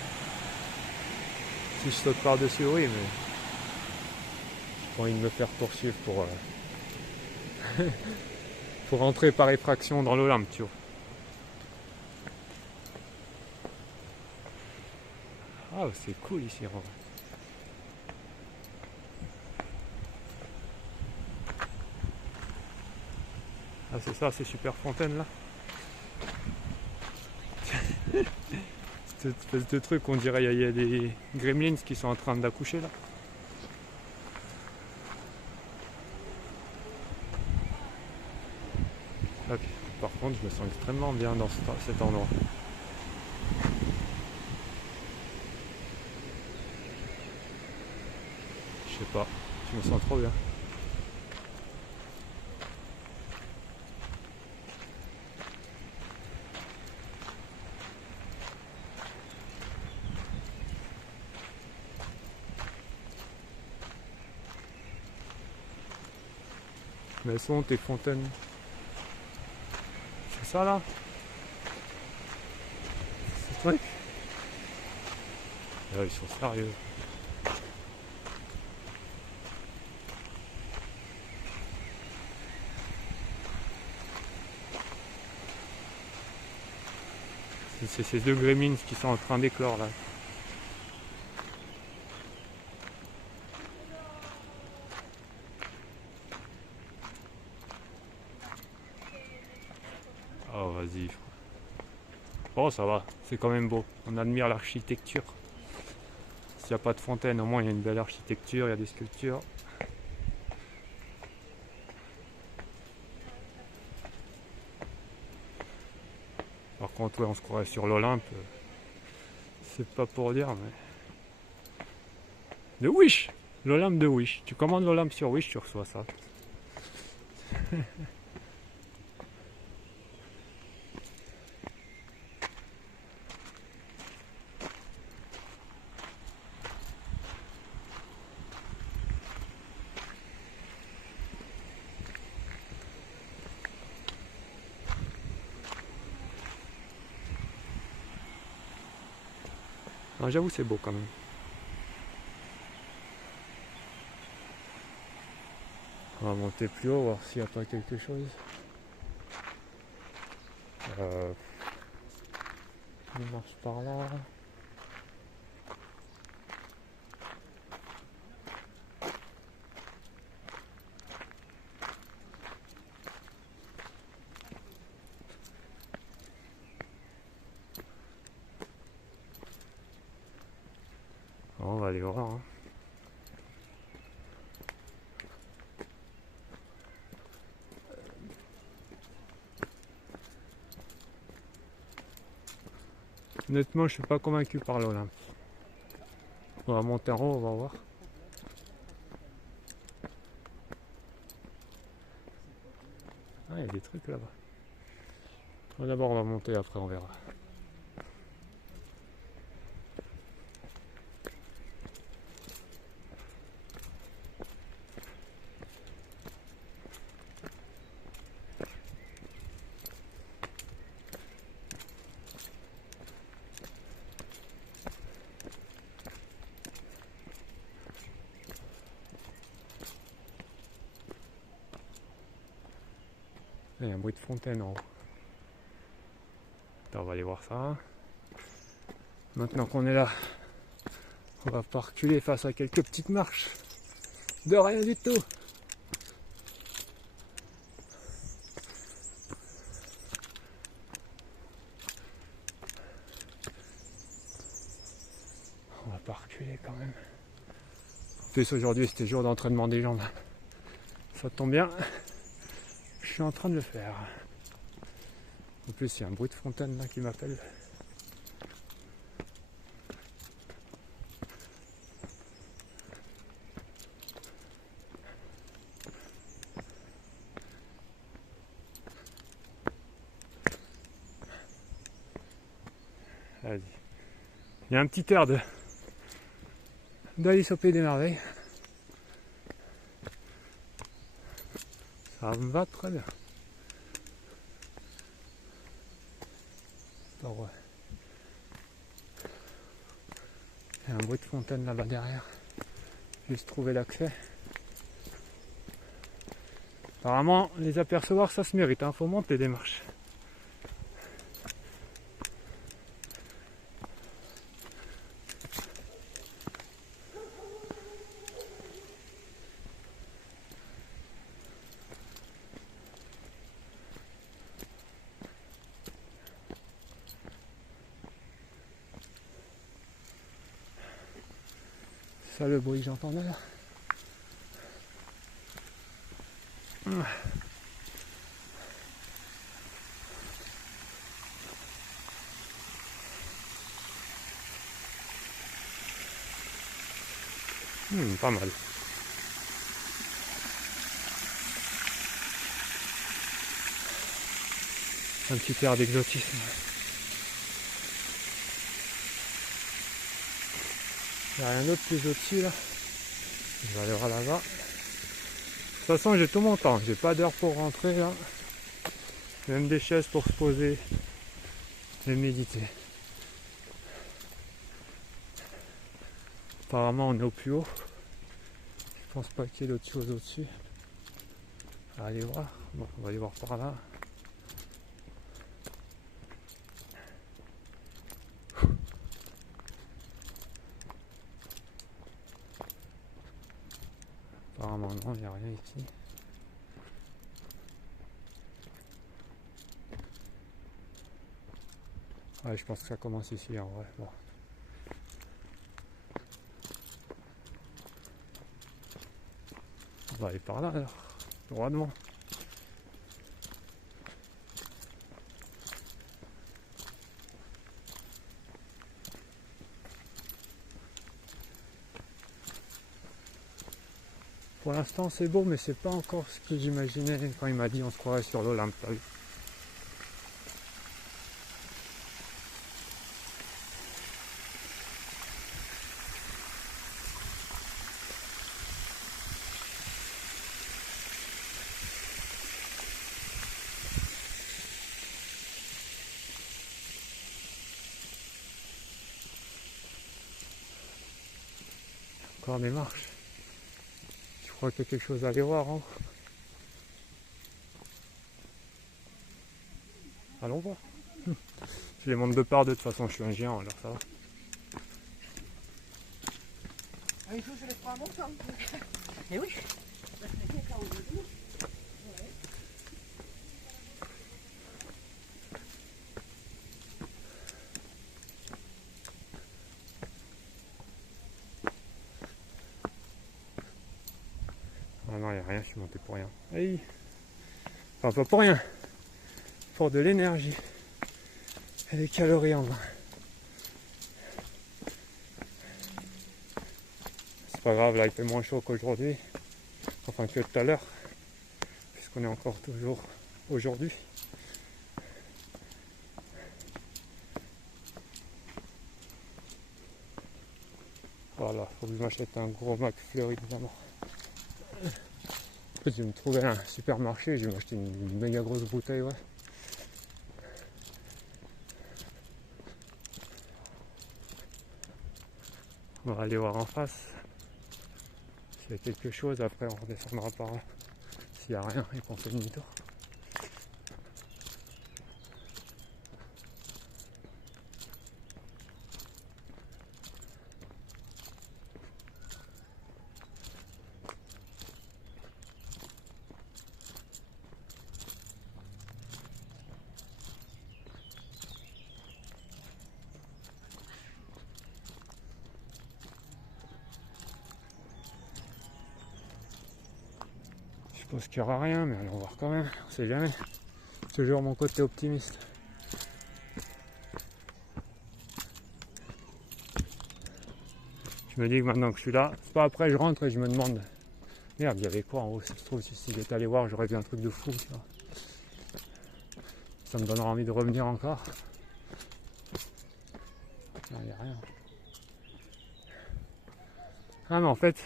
Si je saute par-dessus, oui, mais... J'ai pas envie de me faire poursuivre pour... pour entrer par effraction dans l'Olympe, tu vois. Ah, c'est cool ici, en vrai. Ah, c'est ça, ces super fontaines là. Cette espèce de truc, on dirait il y a des gremlins qui sont en train d'accoucher là. Ok. Par contre, je me sens extrêmement bien dans cet endroit. Je sais pas, je me sens trop bien. Mais elles sont tes fontaines. C'est ça là? Ce truc? Là, ils sont sérieux. C'est ces deux gremlins qui sont en train d'éclore là. Oh vas-y. Oh ça va, c'est quand même beau. On admire l'architecture. S'il n'y a pas de fontaine, au moins il y a une belle architecture, il y a des sculptures. Par contre, ouais, on se croirait sur l'Olympe. C'est pas pour dire, mais... De Wish! L'Olympe de Wish. Tu commandes l'Olympe sur Wish, tu reçois ça. Non, j'avoue, c'est beau quand même. On va monter plus haut, voir s'il n'y a pas quelque chose. On marche par là. On va aller voir. Hein. Honnêtement, je suis pas convaincu par l'Olympe. On va monter en haut, on va voir. Ah, il y a des trucs là-bas. D'abord, on va monter, après on verra. il y a un bruit de fontaine en haut. Attends, on va aller voir ça. Maintenant qu'on est là, on va pas reculer face à quelques petites marches. De rien du tout. On va pas reculer quand même. En plus aujourd'hui c'était jour d'entraînement des jambes. Ça tombe bien. Je suis en train de le faire. En plus il y a un bruit de fontaine là qui m'appelle. Vas-y. Il y a un petit air d'Alice au Pays des Merveilles. Ça me va très bien. Alors, ouais. Il y a un bruit de fontaine là-bas derrière. Juste trouver l'accès. Apparemment, les apercevoir, ça se mérite. Faut monter des marches. C'est ça le bruit que j'entends là. Pas mal. Un petit air d'exotisme. Il n'y a rien d'autre plus au-dessus là. Je vais aller voir là-bas. De toute façon j'ai tout mon temps, j'ai pas d'heure pour rentrer là. Même des chaises pour se poser et méditer. Apparemment on est au plus haut. Je pense pas qu'il y ait d'autres choses au-dessus. On va aller voir. Bon, on va aller voir par là. Apparemment non, il n'y a rien ici. Ouais, je pense que ça commence ici en vrai. Bon. On va aller par là alors, droit devant. Pour l'instant c'est beau mais c'est pas encore ce que j'imaginais quand il m'a dit on se croirait sur l'Olympe. Encore des marches. Je crois qu'il y a quelque chose à aller voir. Hein. Allons voir. Je les monte de part deux, de toute façon je suis un géant alors ça va. Il faut que je les prends en montant. Mais oui. Ah non, il n'y a rien, je suis monté pour rien. Hey. Enfin, pas pour rien. Pour de l'énergie. Et des calories en main. C'est pas grave, là il fait moins chaud qu'aujourd'hui. Enfin que tout à l'heure. Puisqu'on est encore toujours aujourd'hui. Voilà, faut que je m'achète un gros McFlurry évidemment. En fait, je vais me trouver un supermarché, je vais m'acheter une méga grosse bouteille, ouais. On va aller voir en face. S'il y a quelque chose, après on redescendra par là. S'il n'y a rien et qu'on fait demi-tour. Je pense qu'il n'y aura rien, mais allons voir quand même, on sait jamais. Toujours mon côté optimiste. Je me dis que maintenant que je suis là, c'est pas après je rentre et je me demande, merde, il y avait quoi en haut? Ça se trouve, si j'étais allé voir, j'aurais vu un truc de fou. Tu vois. Ça me donnera envie de revenir encore. Non, il n'y a rien. Ah mais en fait,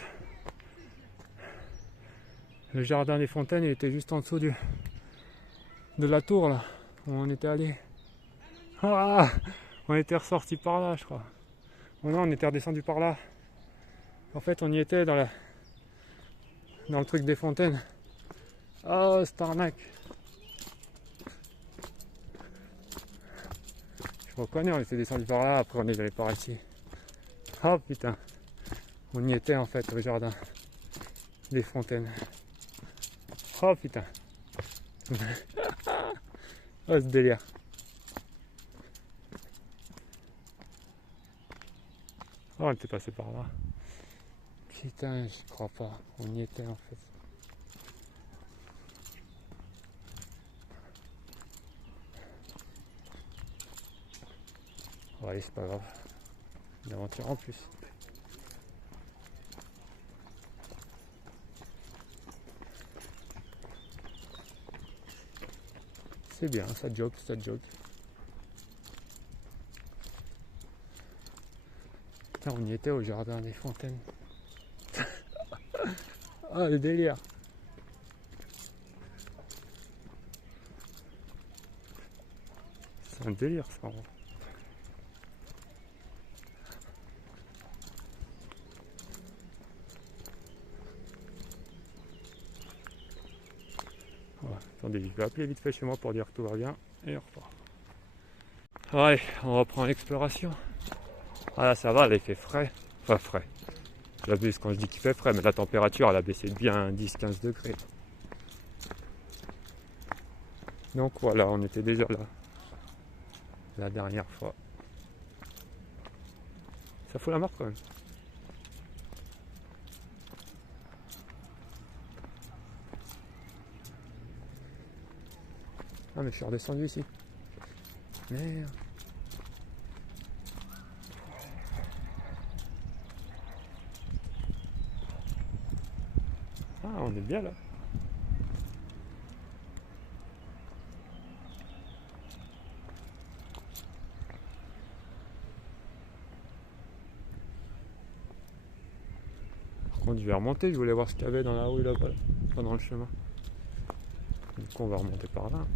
le jardin des fontaines, il était juste en dessous de la tour là, où on était allé. Ah, on était ressorti par là, je crois. Oh non, on était redescendu par là. En fait, on y était dans le truc des fontaines. Oh, cette arnaque. Je reconnais, on était descendu par là, après on est allé par ici. Oh putain. On y était en fait, au jardin des fontaines. Oh putain. Oh, ce délire. Oh, on était passé par là. Putain, je crois pas. On y était en fait. Bon, allez, c'est pas grave. Une aventure en plus. C'est bien, ça joke, ça joke. Putain, on y était au jardin des fontaines. Ah, le délire. C'est un délire, ça. Ouais, attendez, je vais appeler vite fait chez moi pour dire que tout va bien et on repart. Ouais, on reprend l'exploration. Ah là, ça va, là, il fait frais. Enfin, frais. J'abuse quand je dis qu'il fait frais, mais la température, elle a baissé de bien 10-15 degrés. Donc voilà, on était déjà là. La dernière fois. Ça fout la marque quand même. Ah mais je suis redescendu ici. Merde. Ah, on est bien là. Par contre, je vais remonter. Je voulais voir ce qu'il y avait dans la rue là-bas, pendant le chemin. Du coup, on va remonter par là.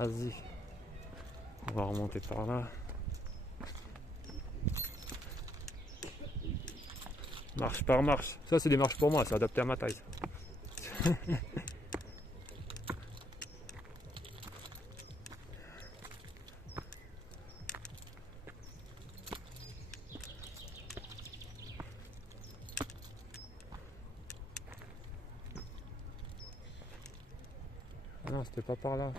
Vas-y. On va remonter par là. Marche par marche. Ça, c'est des marches pour moi. C'est adapté à ma taille. Ah non, c'était pas par là.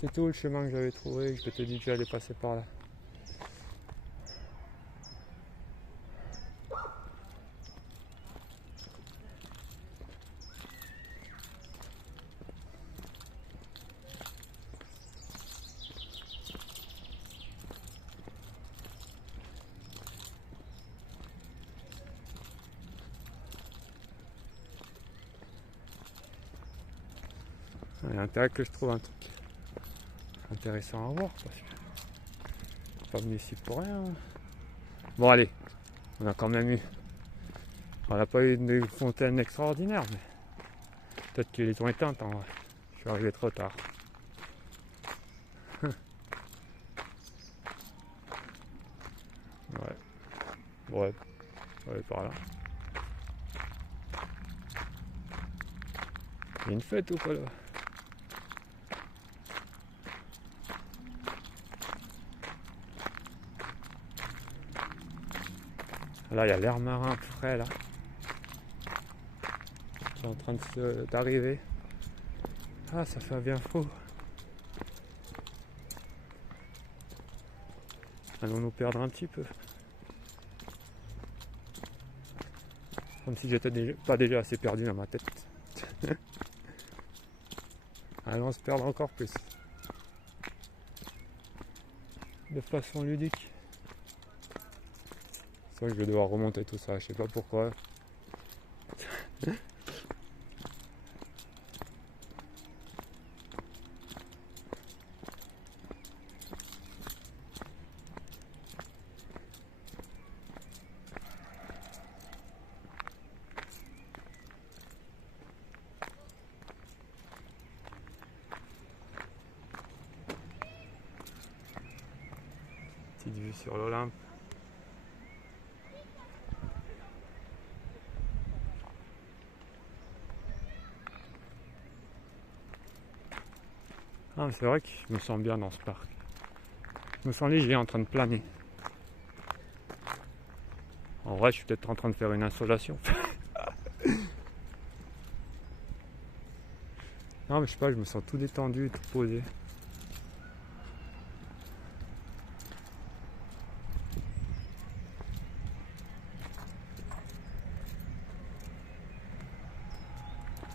C'est tout le chemin que j'avais trouvé. Je t'ai dit que j'allais passer par là. Il y a intérêt que je trouve un truc intéressant à voir parce que je suis pas venu ici pour rien. Bon allez, on a quand même eu. On n'a pas eu de fontaines extraordinaires, mais peut-être qu'ils les ont éteintes en vrai. Je suis arrivé trop tard. Ouais. Ouais. Ouais, par là. Il y a une fête ou pas là? Là, il y a l'air marin frais là. qui est en train d'arriver. Ah, ça fait bien faux. Allons nous perdre un petit peu. Comme si j'étais pas déjà assez perdu dans ma tête. Allons se perdre encore plus. De façon ludique. C'est vrai que je vais devoir remonter tout ça, je sais pas pourquoi. Petite vue sur l'Olympe. Ah, c'est vrai que je me sens bien dans ce parc. Je me sens léger en train de planer. En vrai, je suis peut-être en train de faire une insolation. Non, mais je sais pas, je me sens tout détendu, tout posé.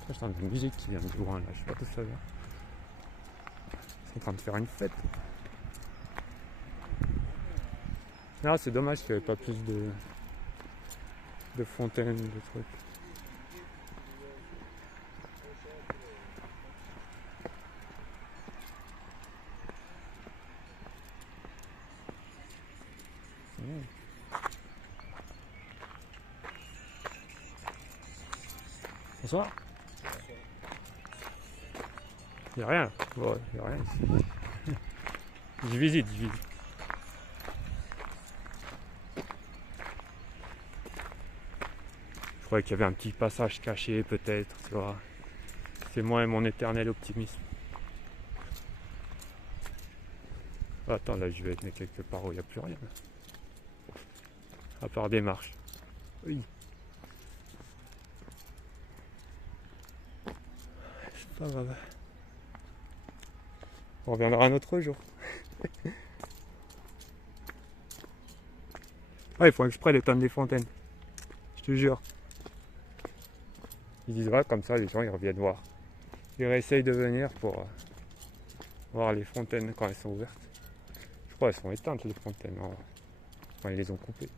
Je sens une musique qui vient de loin là, je sais pas tout ça vient. Ils sont en train de faire une fête. Ah, c'est dommage qu'il n'y avait pas plus de fontaines, de trucs. Bonsoir. Il n'y a rien. Ouais, il n'y a rien ici. Je visite. Je croyais qu'il y avait un petit passage caché peut-être, tu vois. C'est moi et mon éternel optimisme. Attends, là je vais être quelque part où il n'y a plus rien. À part des marches. Oui. C'est pas grave. On reviendra un autre jour. Ah, ils font exprès d'éteindre les fontaines. Je te jure. Ils disent ouais, comme ça les gens ils reviennent voir. Ils réessayent de venir pour voir les fontaines quand elles sont ouvertes. Je crois qu'elles sont éteintes les fontaines. Enfin, ils les ont coupées.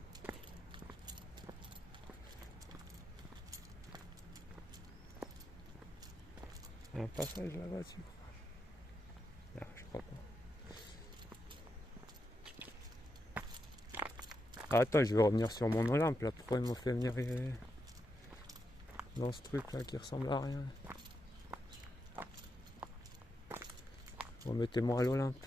Il y a un passage là-bas dessus. Non, je crois pas. Ah, attends, je vais revenir sur mon Olympe là. Pourquoi ils m'ont fait venir dans ce truc là qui ressemble à rien? Remettez-moi à l'Olympe.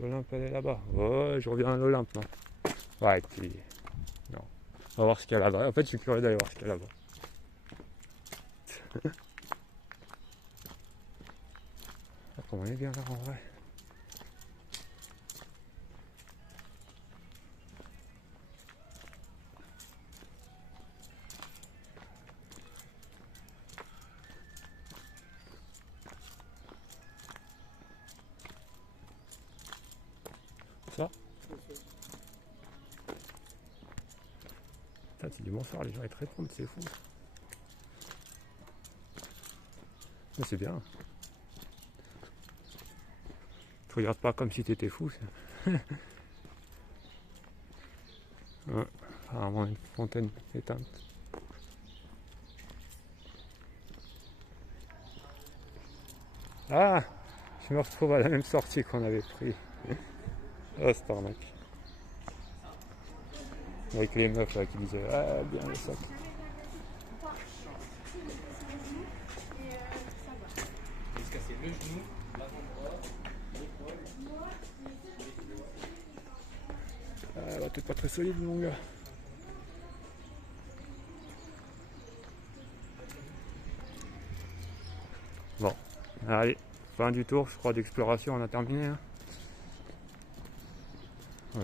L'Olympe elle est là-bas. Ouais, je reviens à l'Olympe non. Ouais, puis. Non. On va voir ce qu'il y a là-bas. En fait, je suis curieux d'aller voir ce qu'il y a là-bas. On est bien là en vrai. Ça putain, tu dis bonsoir, les gens ils te répondent, c'est fou. Mais c'est bien. Tu regardes pas comme si t'étais fou. Ouais, apparemment une fontaine éteinte. Ah, je me retrouve à la même sortie qu'on avait pris. Oh, c'est arnaque. Avec les meufs là qui disaient ah bien le sac. Ah, bah, t'es pas très solide mon gars. Bon, allez, fin du tour, je crois d'exploration, on a terminé. Hein.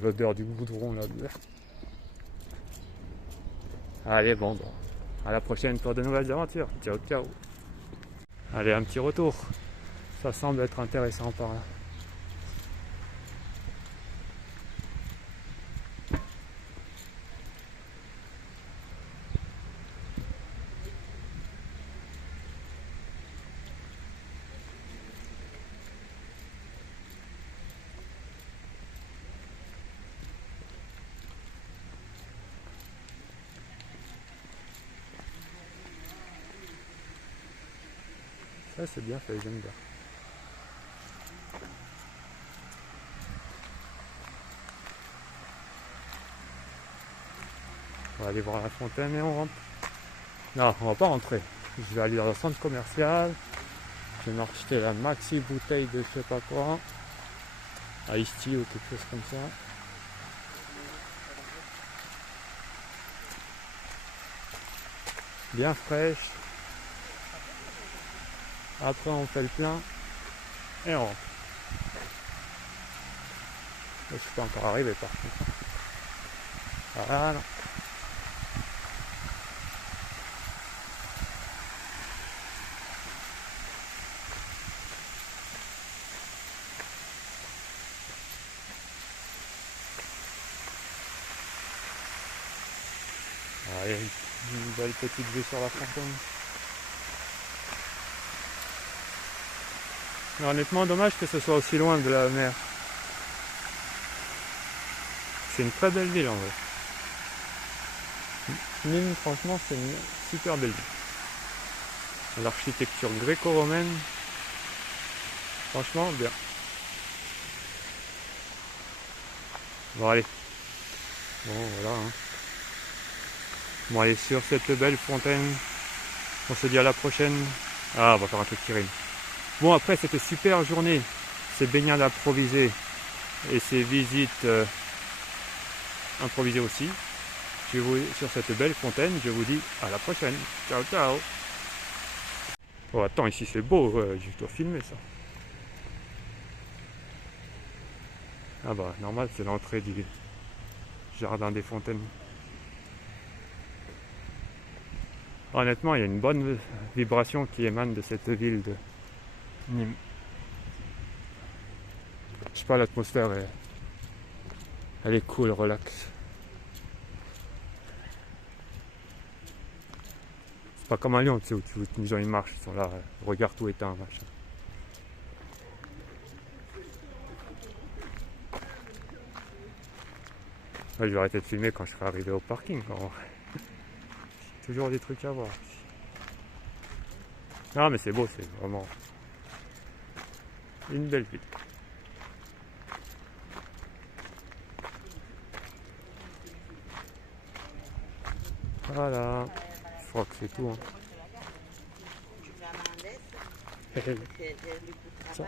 L'odeur du goudron là, Allez, bon, à la prochaine pour de nouvelles aventures. Ciao, ciao. Allez, un petit retour. Ça semble être intéressant par là. Ça c'est bien fait, j'aime bien. On va aller voir la fontaine et on rentre. Non, on va pas rentrer. Je vais aller dans un centre commercial. Je vais m'acheter la maxi bouteille de je sais pas quoi. Ice tea ou quelque chose comme ça. Bien fraîche. Après on fait le plein et on rentre. Je suis pas encore arrivé par contre. Voilà. Allez, une belle petite vue sur la fontaine. Mais honnêtement, dommage que ce soit aussi loin de la mer. C'est une très belle ville en vrai. Nîmes, franchement, c'est une super belle ville. L'architecture gréco-romaine, franchement, bien. Bon, allez. Bon, voilà. Hein. Bon, allez, sur cette belle fontaine, on se dit à la prochaine. Ah, on va faire un truc qui rime. Bon, après cette super journée, ces baignades improvisées et ces visites improvisées aussi, sur cette belle fontaine, je vous dis à la prochaine. Ciao, ciao. Oh, attends, ici c'est beau, je dois filmer ça. Ah bah, normal, c'est l'entrée du jardin des fontaines. Honnêtement, il y a une bonne vibration qui émane de cette ville de Nîmes. Je sais pas, l'atmosphère elle est cool, relax. C'est pas comme à Lyon, tu sais, où les gens ils marchent, ils sont là, regarde tout éteint, machin. Ouais, je vais arrêter de filmer quand je serai arrivé au parking. Toujours des trucs à voir. Non mais c'est beau, c'est vraiment une belle ville. Voilà, je crois que c'est tout. Hein. Ça.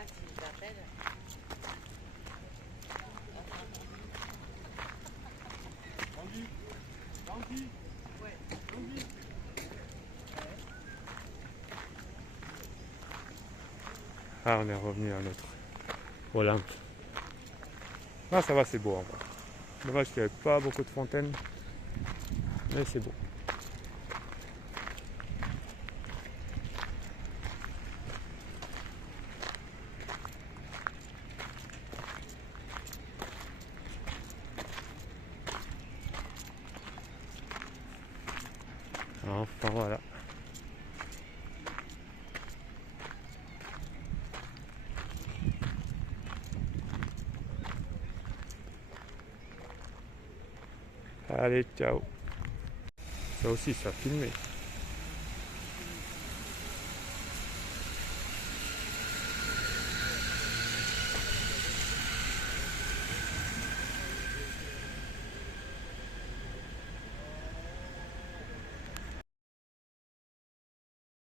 Ah, on est revenu à notre Olympe. Ah, ça va, c'est beau en vrai. Dommage qu'il n'y avait pas beaucoup de fontaines, mais c'est beau. Enfin voilà. Allez, ciao. Ça aussi, ça a filmé.